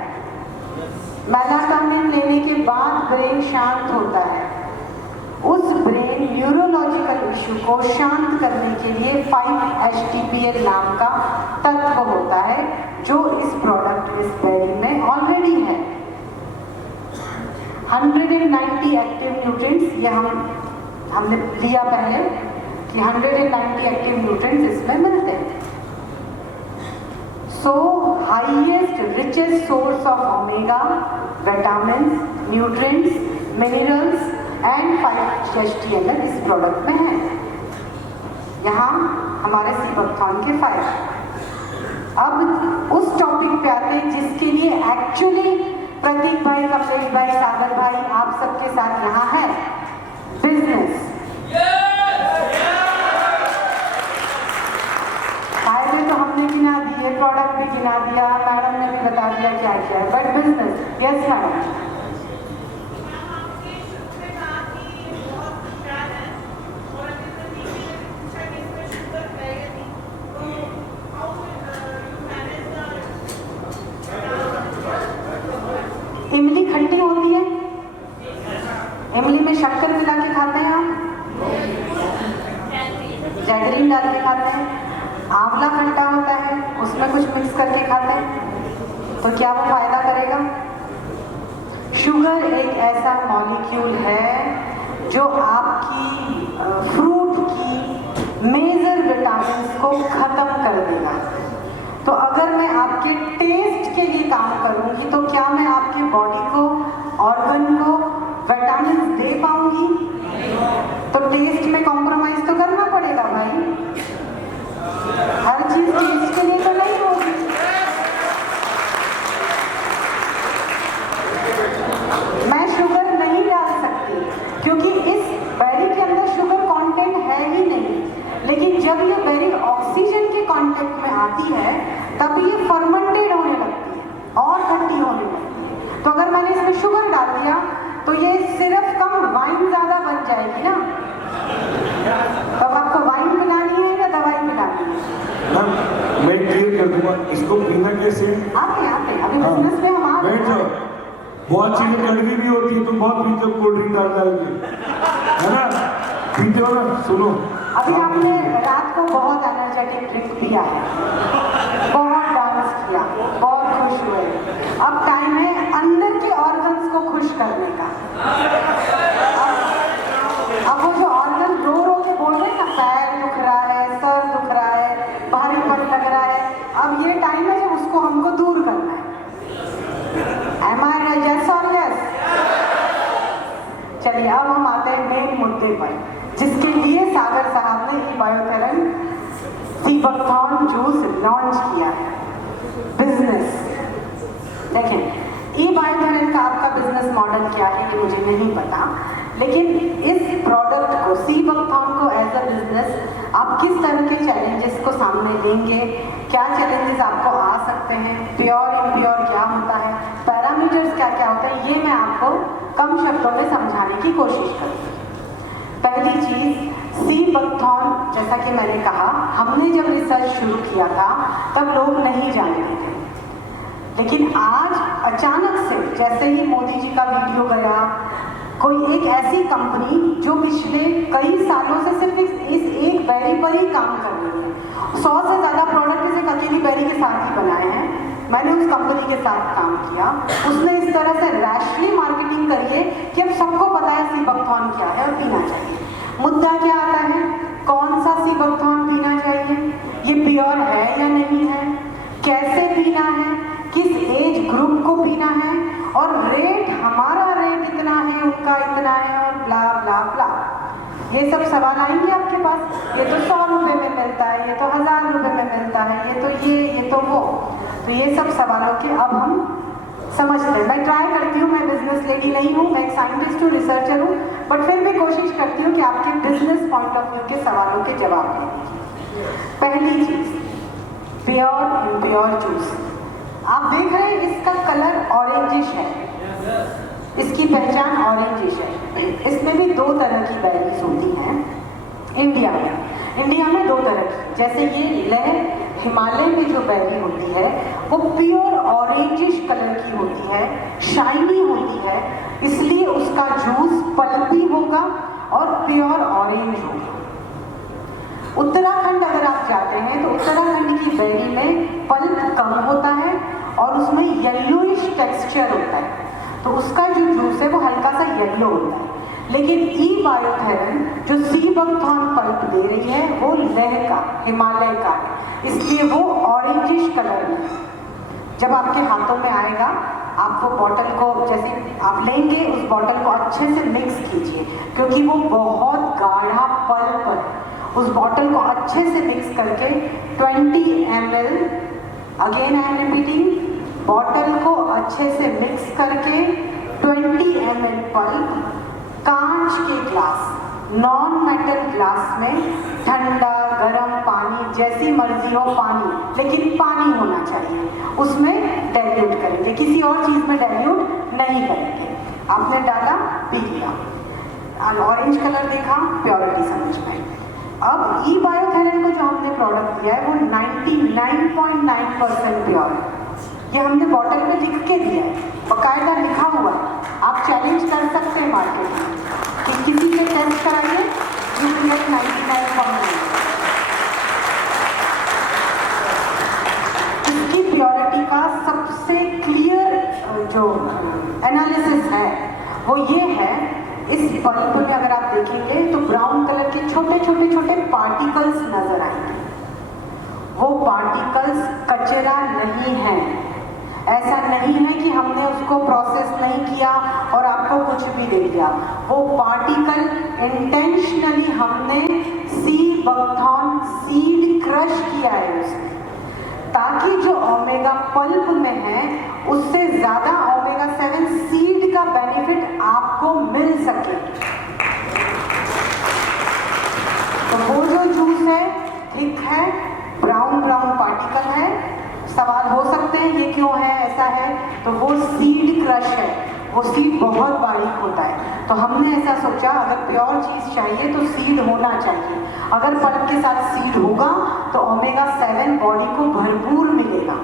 मेलाटोनिन लेने के बाद ब्रेन शांत होता है। उस ब्रेन न्यूरोलॉजिकल इशू को शांत करने के लिए 5-HTPL नाम का तत्व होता है जो इस प्रोडक्ट, इस बेरी में ऑलरेडी है। 190 एक्टिव न्यूट्रिएंट्स, ये हमने लिया पहले कि 190 एक्टिव न्यूट्रिएंट्स इसमें मिलते हैं। सो highest richest source of omega, vitamins, nutrients, minerals and 5-HTPL इस प्रोडक्ट में है। यहाँ हमारे सीबकथॉर्न के फायदे। अब उस टॉपिक पे आते हैं जिसके लिए एक्चुअली प्रतीक भाई, कमलेश भाई, सागर भाई आप सबके साथ यहाँ है, बिजनेस। फायदे तो हमने गिना दिए, प्रोडक्ट भी गिना दिया, मैडम ने भी बता दिया क्या क्या है, बट बिजनेस, यस मैडम। इमली खट्टी होती है, इमली में शक्कर मिला के खाते हैं आप, जैगरीन डाल के खाते हैं। आंवला खट्टा होता है, उसमें कुछ मिक्स करके खाते हैं, तो क्या वो फायदा करेगा? शुगर एक ऐसा मॉलिक्यूल है जो आपकी फ्रूट की मेजर विटामिन्स को खत्म कर देगा। तो अगर मैं आपके टेस्ट के लिए काम करूंगी तो क्या मैं आपके बॉडी को, ऑर्गन को विटामिन दे पाऊंगी? तो टेस्ट में कॉम्प्रोमाइज तो करना पड़ेगा भाई, हर चीज टेस्ट के लिए तो नहीं होगी। मैं शुगर नहीं डाल सकती क्योंकि इस बेरी के अंदर शुगर कंटेंट है ही नहीं, लेकिन जब ये बेरी ऑक्सीजन के कांटेक्ट में आती है तब ये फर्मेंटेड होने लगती है और खट्टी होने लगती है। तो अगर मैंने इसमें शुगर डाल दिया तो ये सिर्फ कम, वाइन ज्यादा बन जाएगी ना। तब आपको वाइन पिलानी है या दवाई पिलानी है? मैं क्लियर कर दूंगा, इसको पीना कैसे? आते अभी बिजनेस में हम बैठ जाओ, बहुत चीजें कड़वी भी होती है, तुम बहुत पीते हो कोल्ड ड्रिंक डाल के, है ना? पीते हो ना? सुनो, अभी आपने रात को बहुत एनर्जेटिक ड्रिंक पिया है, बहुत डांस किया, बहुत खुश हुए, अब टाइम है अंदर के ऑर्गन्स को खुश करने का। अब वो जो ऑर्गन रो के बोल रहे हैं ना, पैर दुख रहा है, सर दुख रहा है, भारीपन लग रहा है, अब ये टाइम है जब उसको हमको दूर करना है। Am I right? Yes or yes? चलिए अब हम आते हैं मेन मुद्दे पर, जिसके लिए सागर साहब ने ई-बायोथेरन सीबकथॉर्न जूस लॉन्च किया है। बिजनेस देखें, ई-बायोथेरन का आपका बिजनेस मॉडल क्या है ये मुझे नहीं पता, लेकिन इस प्रोडक्ट को, सीबकथॉर्न को एज अ बिजनेस आप किस तरह के चैलेंजेस को सामने लेंगे, क्या चैलेंजेस आपको आ सकते हैं, प्योर इम्प्योर क्या होता है, पैरामीटर्स क्या क्या होता है, ये मैं आपको कम शब्दों में समझाने की कोशिश करूँगी। पहली चीज, सीबकथॉर्न, जैसा कि मैंने कहा, हमने जब रिसर्च शुरू किया था तब लोग नहीं जानते थे, लेकिन आज अचानक से जैसे ही मोदी जी का वीडियो गया, कोई एक ऐसी कंपनी जो पिछले कई सालों से सिर्फ इस एक बेरी पर ही काम कर रही है, 100 से ज़्यादा प्रोडक्ट इस एक अकेली बेरी के साथ ही बनाए हैं। मैंने उस कंपनी के साथ काम किया। उसने इस तरह से रैशली मार्केटिंग करी है कि अब सबको पता है सीबकथॉर्न क्या है और पीना चाहिए। मुद्दा क्या आता है, कौन सा सीबकथॉर्न पीना चाहिए, ये प्योर है या नहीं है, कैसे पीना है, किस एज ग्रुप को पीना है, और रेट, हमारा रेट इतना है, उनका इतना है, और ब्ला ब्ला ब्ला। ये सब सवाल आएंगे आपके पास। ये तो 100 रुपये में मिलता है, ये तो 1000 रुपये में मिलता है, ये तो ये तो वो। तो ये सब सवालों के अब हम समझते हैं। मैं ट्राई करती हूँ, मैं बिजनेस लेडी नहीं हूँ, मैं एक साइंटिस्ट हूँ, रिसर्चर हूँ, बट फिर भी कोशिश करती हूँ कि आपके बिजनेस पॉइंट ऑफ व्यू के सवालों के जवाब देने की। पहली चीज, प्योर इम्प्योर जूस। आप देख रहे हैं इसका कलर ऑरेंजिश है, इसकी पहचान ऑरेंजिश है। इसमें भी 2 तरह की बेरीज होती हैं इंडिया में 2 तरह की। जैसे ये लेह हिमालय में जो बेरी होती है वो प्योर ऑरेंजिश कलर की होती है, शाइनी होती है, इसलिए उसका जूस पल्पी होगा और प्योर ऑरेंज होगा। उत्तराखंड अगर आप जाते हैं तो उत्तराखंड की बेरी में पल्प कम होता है और उसमें येलोइश टेक्सचर होता है, तो उसका जो जूस है वो हल्का सा येलो होता है। लेकिन ई बायोथेरन जो सीबकथॉर्न पल्प दे रही है वो लेह का, हिमालय का है, इसलिए वो ऑरेंजिश कलर में। जब आपके हाथों में आएगा, आप वो बॉटल को जैसे आप लेंगे, उस बॉटल को अच्छे से मिक्स कीजिए, क्योंकि वो बहुत गाढ़ा पल्प है। उस बॉटल को अच्छे से मिक्स करके 20 ml, again I am repeating, bottle को अच्छे से मिक्स करके 20 ml पल्प कांच के ग्लास, नॉन मेटल ग्लास में ठंडा गरम पानी, जैसी मर्जी हो पानी, लेकिन पानी होना चाहिए, उसमें डाइल्यूट करेंगे, किसी और चीज में डाइल्यूट नहीं करेंगे। आपने डाला, पी लिया, ऑरेंज कलर देखा, प्योरिटी समझ में। अब ई बायोथेरन को जो हमने प्रोडक्ट दिया है वो 99.9% प्योर है। ये हमने बॉटल में लिख के दिया है, बकायदा लिखा हुआ है। आप चैलेंज कर सकते हैं मार्केट में कि किसी से टेस्ट कराइए, यू विल गेट 99.9। इसकी प्योरिटी का सबसे क्लियर जो एनालिसिस है वो ये है, इस पल्प में अगर आप देखेंगे तो ब्राउन कलर के छोटे छोटे छोटे पार्टिकल्स नजर आएंगे। वो पार्टिकल्स कचरा नहीं है, ऐसा नहीं है कि हमने उसको प्रोसेस नहीं किया और आपको कुछ भी दे दिया। वो पार्टिकल इंटेंशनली हमने सीबकथॉर्न सीड क्रश किया है उसमें, ताकि जो ओमेगा पल्प में है उससे ज्यादा ओमेगा 7 सीड का बेनिफिट आपको मिल सके। तो वो जो जूस है थिक है, ब्राउन ब्राउन पार्टिकल है। सवाल हो सकते हैं ये क्यों है, ऐसा है, तो वो सीड क्रश है, वो सीड बहुत बारीक होता है। तो हमने ऐसा सोचा अगर प्योर चीज चाहिए तो सीड होना चाहिए। अगर पल्प के साथ सीड होगा तो ओमेगा 7 बॉडी को भरपूर मिलेगा।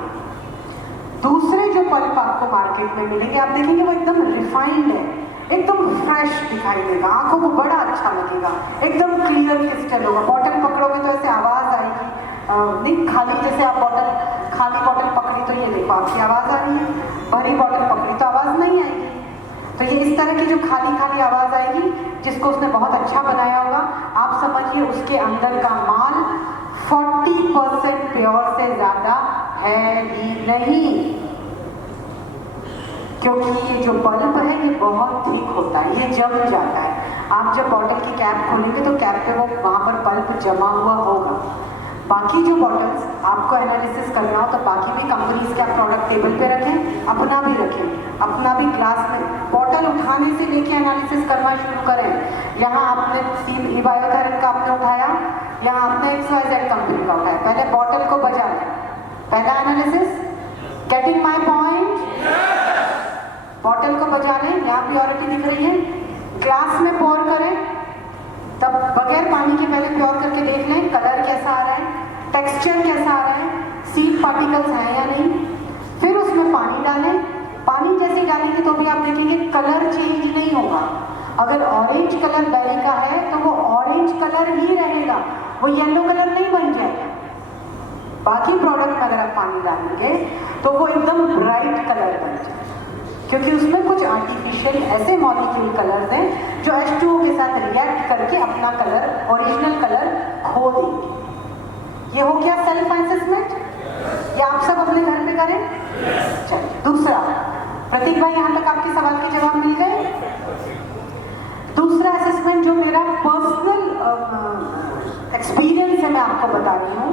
दूसरे जो पल्प आपको मार्केट में मिलेंगे, आप देखेंगे वो एकदम रिफाइंड है, एकदम फ्रेश दिखाई देगा, आंखों को बड़ा अच्छा लगेगा, एकदम क्लियर क्रिस्टल होगा। बॉटल पकड़ोगे तो ऐसे आवाज आएगी, नहीं खाली, जैसे आप खाली बॉटल पकड़ी तो ये देखो आपकी आवाज आ रही है, भरी बॉटल पकड़ी तो आवाज नहीं आएगी। तो ये इस तरह की जो खाली खाली आवाज आएगी, जिसको उसने बहुत अच्छा बनाया होगा, आप समझिए उसके अंदर का माल 40% प्योर से ज्यादा है ही नहीं, क्योंकि ये जो पल्प है ये बहुत थिक होता है, ये जम जाता है। आप जब बॉटल की कैप खोलेंगे तो कैप पे वो वहां पर पल्प जमा हुआ होगा। बाकी जो बॉटल्स आपको एनालिसिस करना हो तो बाकी भी कंपनीज के आप प्रोडक्ट टेबल पे रखें, अपना भी रखें, अपना भी ग्लास में बॉटल उठाने से लेके एनालिसिस करना शुरू करें। यहाँ आपने ई बायोथेरन का आपने उठाया, यहाँ आपने XYZ कंपनी का उठाया, पहले बॉटल को बजा लें, पहला analysis, getting my point. Bottle को बजा लें, यहाँ प्योरिटी दिख रही है, ग्लास में पोर करें, तब बगैर पानी के पहले प्योर करके देख लें कलर कैसा आ रहा है, टेक्सचर कैसा आ रहा है, सीड पार्टिकल्स हैं या नहीं। फिर उसमें पानी डालें, पानी जैसे डालेंगे तो भी आप देखेंगे कलर चेंज नहीं होगा, अगर ऑरेंज कलर बेरी का है तो वो ऑरेंज कलर ही रहेगा, वो येलो कलर नहीं बन जाएगा। बाकी प्रोडक्ट में अगर आप पानी डालेंगे तो वो एकदम ब्राइट कलर बन जाएगा, क्योंकि उसमें कुछ आर्टिफिशियल ऐसे मॉलिक्यूल कलर्स हैं जो H2O के साथ रिएक्ट करके अपना कलर, ओरिजिनल कलर खो देंगे। ये हो गया सेल्फ असेसमेंट, ये आप सब अपने घर में करें। चलिए दूसरा, प्रतीक भाई यहाँ तक आपके सवाल के जवाब मिल गए। दूसरा असेसमेंट जो मेरा पर्सनल एक्सपीरियंस है, मैं आपको बता रही हूँ,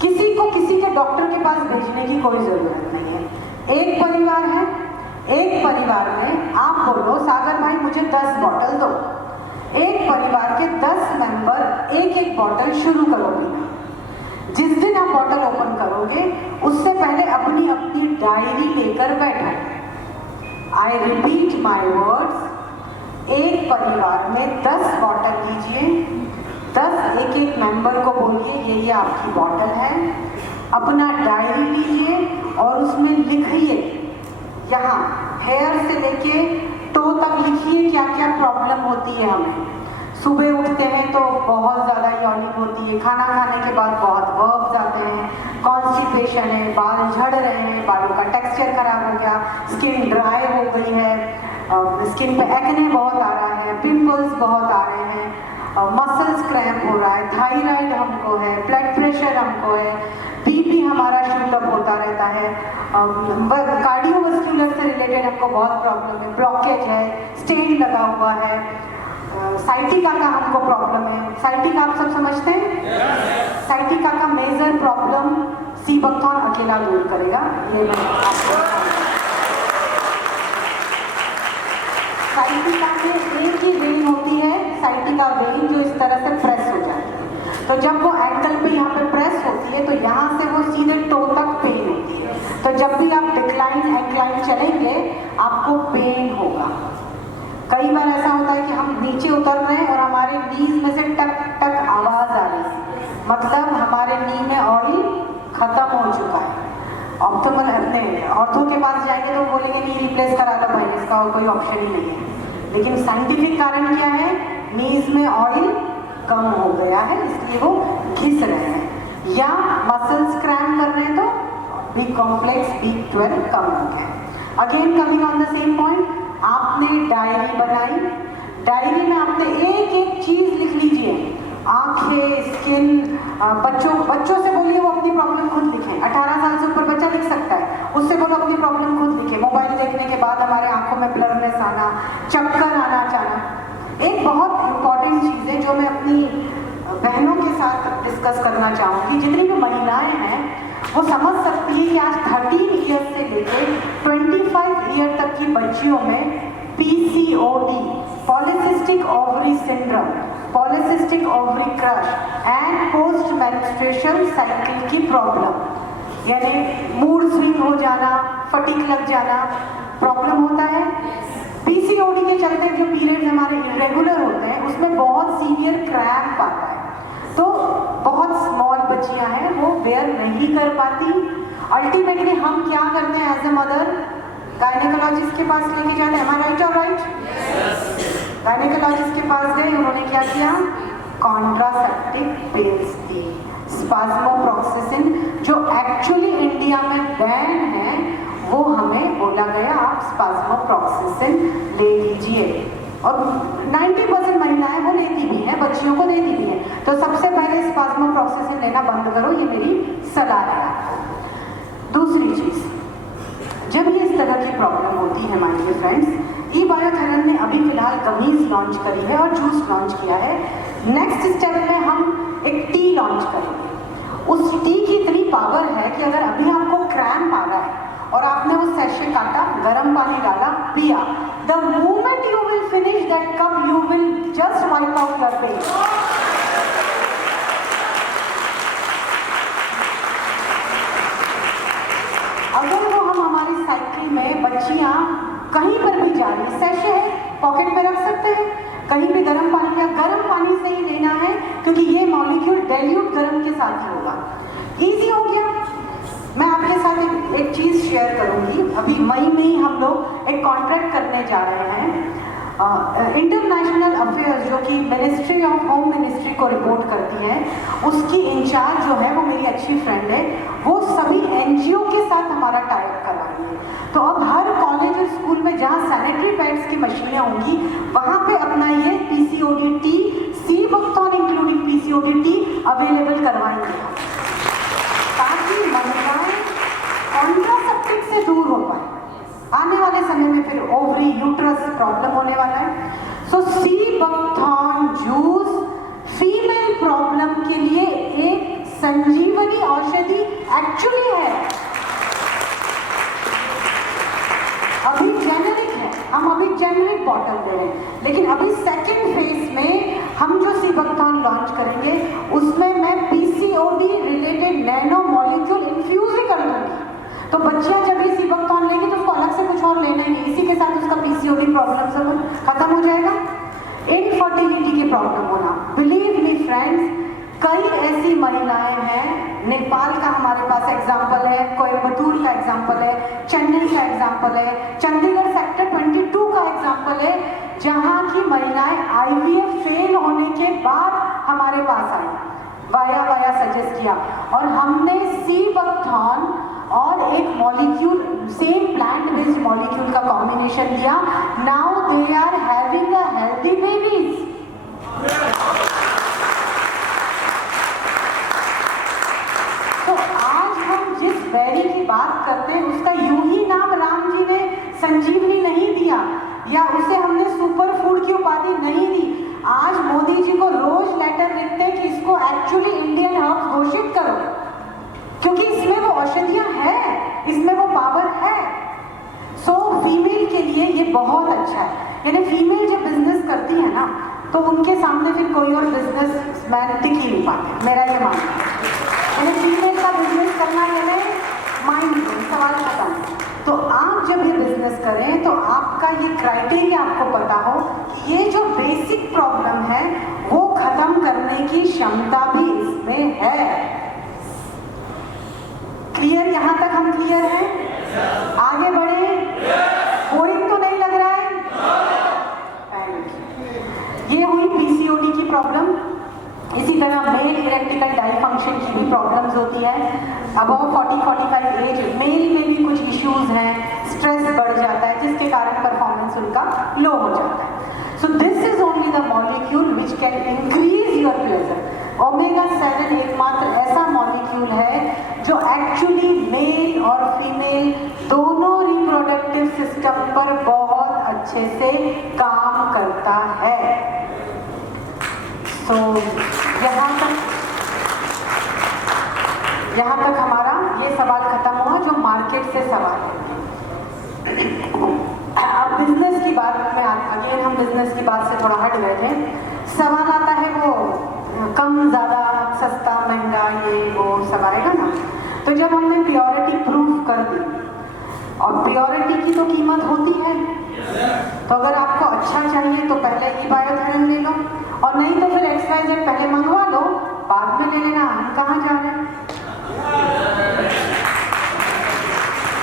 किसी को किसी के डॉक्टर के पास भेजने की कोई जरूरत नहीं है। एक परिवार है, एक परिवार में आप बोलो सागर भाई मुझे 10 बॉटल दो, एक परिवार के 10 मेंबर एक एक बॉटल शुरू करोगे। जिस दिन आप बॉटल ओपन करोगे उससे पहले अपनी अपनी डायरी लेकर बैठो। आई रिपीट माई वर्ड्स, एक परिवार में 10 बॉटल लीजिए, 10 एक एक मेंबर को बोलिए ये आपकी बॉटल है। अपना डायरी लीजिए और उसमें लिखिए, यहाँ हेयर से लेके टो तक लिखिए क्या क्या प्रॉब्लम होती है हमें। सुबह उठते हैं तो बहुत ज़्यादा यॉर्निंग होती है, खाना खाने के बाद बहुत वर्ब्स आते हैं, कॉन्स्टिपेशन है, बाल झड़ रहे हैं, बालों का टेक्सचर खराब हो गया, स्किन ड्राई हो गई है, स्किन पे एक्ने बहुत आ रहा है, पिंपल्स बहुत आ रहे हैं, मसल्स क्रैम्प हो रहा है, थायराइड हमको है, ब्लड प्रेशर हमको है, बीपी हमारा शूट अप होता रहता है, कार्डियोवास्कुलर से रिलेटेड हमको बहुत प्रॉब्लम है, ब्लॉकेज है, स्टेन लगा हुआ है, साइटिका का हमको प्रॉब्लम है। साइटिका आप सब समझते हैं? साइटिका का मेजर प्रॉब्लम सीबकथॉर्न अकेला दूर करेगा। ये मैं आपको साइटिका में एक ही वेन होती है, साइटिका वेन जो इस तरह से प्रेस हो जाती है, तो जब वो एंकल पे यहाँ पे प्रेस होती है तो यहाँ से वो सीधे टो तक पेन होती है। तो जब भी आप डिक्लाइन एक्लाइन चलेंगे आपको पेन होगा। कई बार ऐसा होता है कि हम नीचे उतर रहे हैं और हमारे नीज में से टक टक आवाज आ रही है, मतलब हमारे नी में ऑयल खत्म हो चुका है। ऑप्टिमल अपने ऑर्थो के पास जाएंगे तो बोलेंगे नी रिप्लेस करा लो भाई, इसका और कोई ऑप्शन ही नहीं है। लेकिन साइंटिफिक कारण क्या है? नीज में ऑयल कम हो गया है इसलिए वो घिस रहे हैं, या मसल्स क्रैम्प कर रहे हैं तो बी कॉम्प्लेक्स B12 कम हो गया। Again coming on the same point, आपने डायरी बनाई, डायरी में आपने एक एक चीज लिख लीजिए, आंखें, स्किन, बच्चों से बोलिए वो अपनी प्रॉब्लम खुद लिखें। 18 साल से ऊपर बच्चा लिख सकता है, उससे बोलो अपनी प्रॉब्लम खुद लिखे। मोबाइल देखने के बाद हमारे आंखों में ब्लरनेस आना, चक्कर आना अचानक, एक बहुत इंपॉर्टेंट चीज़ है जो मैं अपनी बहनों के साथ डिस्कस करना चाहूँगी। जितनी भी महिलाएं हैं वो समझ सकती है कि आज 13 ईयर से लेकर 25 ईयर तक की बच्चियों में PCOD, polycystic ovary syndrome, polycystic ovary crush and post menstruation cycle की प्रॉब्लम, यानी मूड स्विंग हो जाना, फटीग लग जाना प्रॉब्लम होता है। PCOD के चलते जो पीरियड्स हमारे इरेगुलर होते हैं उसमें बहुत सीवियर क्रैम्प आता है, तो बहुत स्मॉल बच्चियां हैं वो बेयर नहीं कर पाती। अल्टीमेटली हम क्या करते हैं एज ए मदर? गायनेकोलॉजिस्ट के पास लेके जाते हैं, am I right or right? Gynaecologist के पास गए, उन्होंने क्या किया? कॉन्ट्रासेप्टिव पिल्स दी, स्पाज्मोप्रॉक्सिसिन, जो एक्चुअली इंडिया में बैन है, वो हमें बोला गया आप स्पाज्मोप्रॉक्सिसिन ले लीजिए। और 90% महिलाएं वो लेती भी हैं, बच्चियों को देती भी हैं। तो सबसे पहले स्पाज्मोप्रॉक्सिसिन लेना बंद करो, ये मेरी सलाह है आपको। दूसरी चीज, जब ये इस तरह की प्रॉब्लम होती है माय डियर फ्रेंड्स, ई-बायोथेरन ने अभी फिलहाल गमीज लॉन्च करी है और जूस लॉन्च किया है। नेक्स्ट स्टेप में हम एक टी लॉन्च करेंगे। उस टी की इतनी पावर है कि अगर अभी आपको क्रैम्प आ रहा है और आपने वो सैशे काटा, गर्म पानी डाला, पिया, the moment you will finish that cup you will just wipe out your pain. अगर वो हम हमारी साइकिल में बच्चियां कहीं पर भी जा रही, सैशे है पॉकेट में रख सकते हैं, कहीं भी गर्म पानी या गर्म पानी से ही लेना है क्योंकि ये मॉलिक्यूल डाइल्यूट गर्म के साथ ही होगा। इजी हो गया। मैं आपके साथ एक चीज़ शेयर करूंगी। अभी मई में ही हम लोग एक कॉन्ट्रैक्ट करने जा रहे हैं इंटरनेशनल अफेयर्स जो कि मिनिस्ट्री ऑफ होम मिनिस्ट्री को रिपोर्ट करती है, उसकी इंचार्ज जो है वो मेरी अच्छी फ्रेंड है, वो सभी एनजीओ के साथ हमारा टाई अप करवाएंगे। तो अब हर कॉलेज और स्कूल में जहाँ सैनिटरी पैड्स की मशीनें होंगी वहाँ पे अपना ये PCOD-T, sea buckthorn including PCOD-T available करवाएंगे, ताकि महिलाएं कॉन्ट्रासेप्टिव से दूर हो पाए। आने वाले समय में फिर ओवरी यूट्रस प्रॉब्लम होने वाला है। सो सीबकथॉर्न जूस फीमेल प्रॉब्लम के लिए एक संजीवनी औषधि एक्चुअली है। अभी जेनेरिक है, हम अभी जेनेरिक बॉटल दे रहे हैं, लेकिन अभी सेकेंड फेज में हम जो सीबकथॉर्न लॉन्च करेंगे उसमें मैं PCOD related nano molecule infuse ही कर दूंगी। तो बच्चियां जब ये सीबकथॉर्न लेंगी तो उसको अलग से कुछ और लेना ही नहीं, इसी के साथ उसका PCOD प्रॉब्लम सब खत्म हो जाएगा। इनफर्टिलिटी की प्रॉब्लम होना, बिलीव मी फ्रेंड्स, कई ऐसी महिलाएं हैं, नेपाल का हमारे पास एग्जाम्पल है, कोयम्बटूर का एग्जाम्पल है, चेन्नई का एग्जाम्पल है, चंडीगढ़ सेक्टर 22 का एग्जाम्पल है, जहां की महिलाएं IVF फेल होने के बाद हमारे पास आई, वाया सजेस्ट किया, और हमने सीबकथॉर्न और एक molecule, same plant based molecule का कॉम्बिनेशन लिया। Now they are having a healthy babies. तो आज हम जिस बेरी की बात करते हैं उसका यूं ही नाम राम जी ने संजीवनी नहीं दिया, या उसे हमने सुपर फूड की उपाधि नहीं दी। आज मोदी जी को रोज लेटर लिखते हैं कि इसको एक्चुअली इंडियन हर्ब घोषित करो, क्योंकि इसमें वो औषधियां हैं, इसमें वो पावर है। सो फीमेल के लिए ये बहुत अच्छा है। यानी फीमेल जब बिजनेस करती है ना, तो उनके सामने फिर कोई और बिजनेस मैन टिक ही नहीं पाते, मेरा ये मानना है। यानी फीमेल का बिजनेस करना मैंने माइंड सवाल खत्म। तो आप जब ये बिजनेस करें तो आपका ये क्राइटेरिया आपको पता हो कि ये जो बेसिक प्रॉब्लम है वो खत्म करने की क्षमता भी इसमें है। क्लियर? यहां तक हम क्लियर हैं? आगे बढ़े? बोरिंग तो नहीं लग रहा है? ये हुई PCOD की प्रॉब्लम। इसी तरह मेल इरेक्टिकल डायफंक्शन की भी प्रॉब्लम्स होती है। अबव 40-45 एज मेल में भी कुछ इश्यूज हैं, स्ट्रेस बढ़ जाता है जिसके कारण परफॉर्मेंस उनका लो हो जाता है। So this is only the molecule which can increase your pleasure. Omega seven एकमात्र ऐसा मॉलिक्यूल है जो एक्चुअली मेल और फीमेल दोनों रिप्रोडक्टिव सिस्टम पर बहुत अच्छे से काम करता है। तो यहाँ तक हमारा ये सवाल खत्म हुआ जो मार्केट से सवाल है। अब बिजनेस की बात में अगेन हम बिजनेस की बात से थोड़ा हट गए थे। सवाल आता है वो कम ज़्यादा सस्ता महंगा ये वो सब आएगा ना। तो जब हमने प्योरिटी प्रूफ कर दी, और प्योरिटी की तो कीमत होती है, तो अगर आपको अच्छा चाहिए तो पहले ही बायोथेरम ले लो, और नहीं तो फिर XYZ पहले मंगवा लो, बाद में ले लेना। हम कहाँ जा रहे हैं?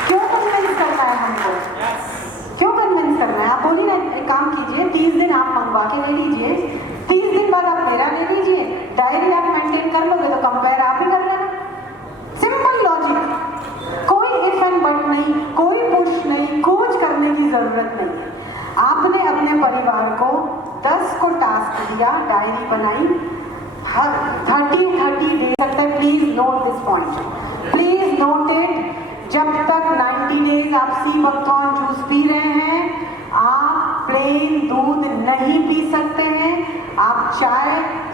क्यों कन्विंस करना है हमको? क्यों कन्विंस करना है? आप बोलिए ना, एक काम कीजिए, 30 दिन आप मंगवा के ले लीजिए, 30 दिन बाद आप मेरा ले लीजिए, डायरी आप मेंटेन कर लोगे तो कंपेयर आप ही कर लेना। सिंपल लॉजिक, कोई इफ एंड बट नहीं, कोई पुश नहीं, खोज करने की जरूरत नहीं। आपने अपने परिवार को 10 को टास्क दिया, डायरी बनाई, 30 डेज तक है। Please note this point, please note it. जब तक 90 डेज आप सीबकथॉर्न जूस पी रहे हैं, आप प्लेन दूध नहीं पी सकते हैं, आप चाय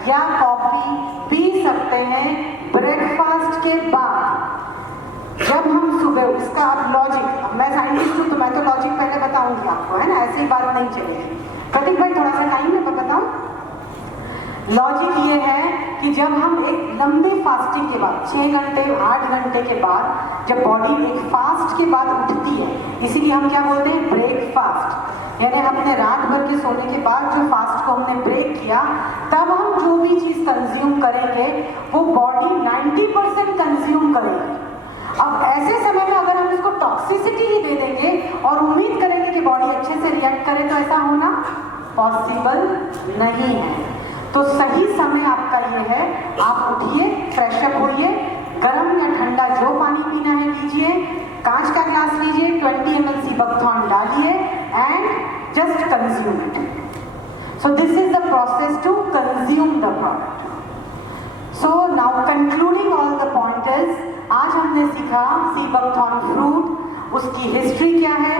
या कॉफी पी सकते हैं ब्रेकफास्ट के बाद। जब हम सुबह, इसका आप लॉजिक, मैं साइंटिस्ट हूँ तो मैं तो लॉजिक पहले बताऊंगी आपको, है ना, ऐसी बात नहीं चलेगी। प्रतीक भाई थोड़ा सा टाइम है तो बताऊं। लॉजिक ये है कि जब हम एक लंबी फास्टिंग के बाद 6 घंटे 8 घंटे के बाद जब बॉडी एक फास्ट के बाद उठती है, इसीलिए हम क्या बोलते हैं, ब्रेकफास्ट। यानी हमने रात भर के सोने के बाद जो फास्ट को हमने ब्रेक किया, तब हम जो भी चीज़ कंज्यूम करेंगे वो बॉडी 90% कंज्यूम करेगी। अब ऐसे समय में अगर हम इसको टॉक्सिसिटी ही दे देंगे और उम्मीद करेंगे कि बॉडी अच्छे से रिएक्ट करे, तो ऐसा होना पॉसिबल नहीं है। तो सही समय आपका ये है, आप उठिए, फ्रेशअप होइए, गर्म या ठंडा जो पानी पीना है लीजिए, कांच का ग्लास लीजिए, 20 ml सीबकथॉर्न डालिए and just consume it. So this is the process to consume the product. So now concluding all the pointers, आज हमने सीखा सीबकथॉर्न फ्रूट, उसकी हिस्ट्री क्या है,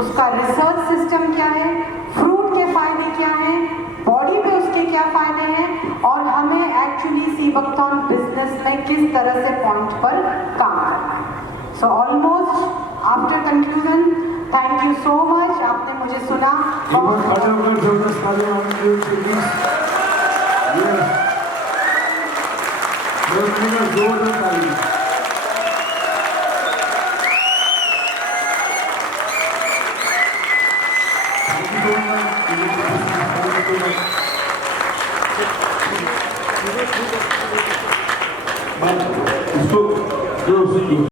उसका रिसर्च सिस्टम क्या है, फ्रूट के फायदे क्या हैं, बॉडी पे उसके क्या फायदे हैं, और हमें एक्चुअली सीबकथॉर्न बिजनेस में किस तरह से पॉइंट पर काम करना है। So almost after conclusion, thank you so much, आपने मुझे सुना। एक बार खड़े होकर जोरदार तालियां मारेंगे प्लीज। यस, जोरदार तालियां। Thank you so much. इसको जो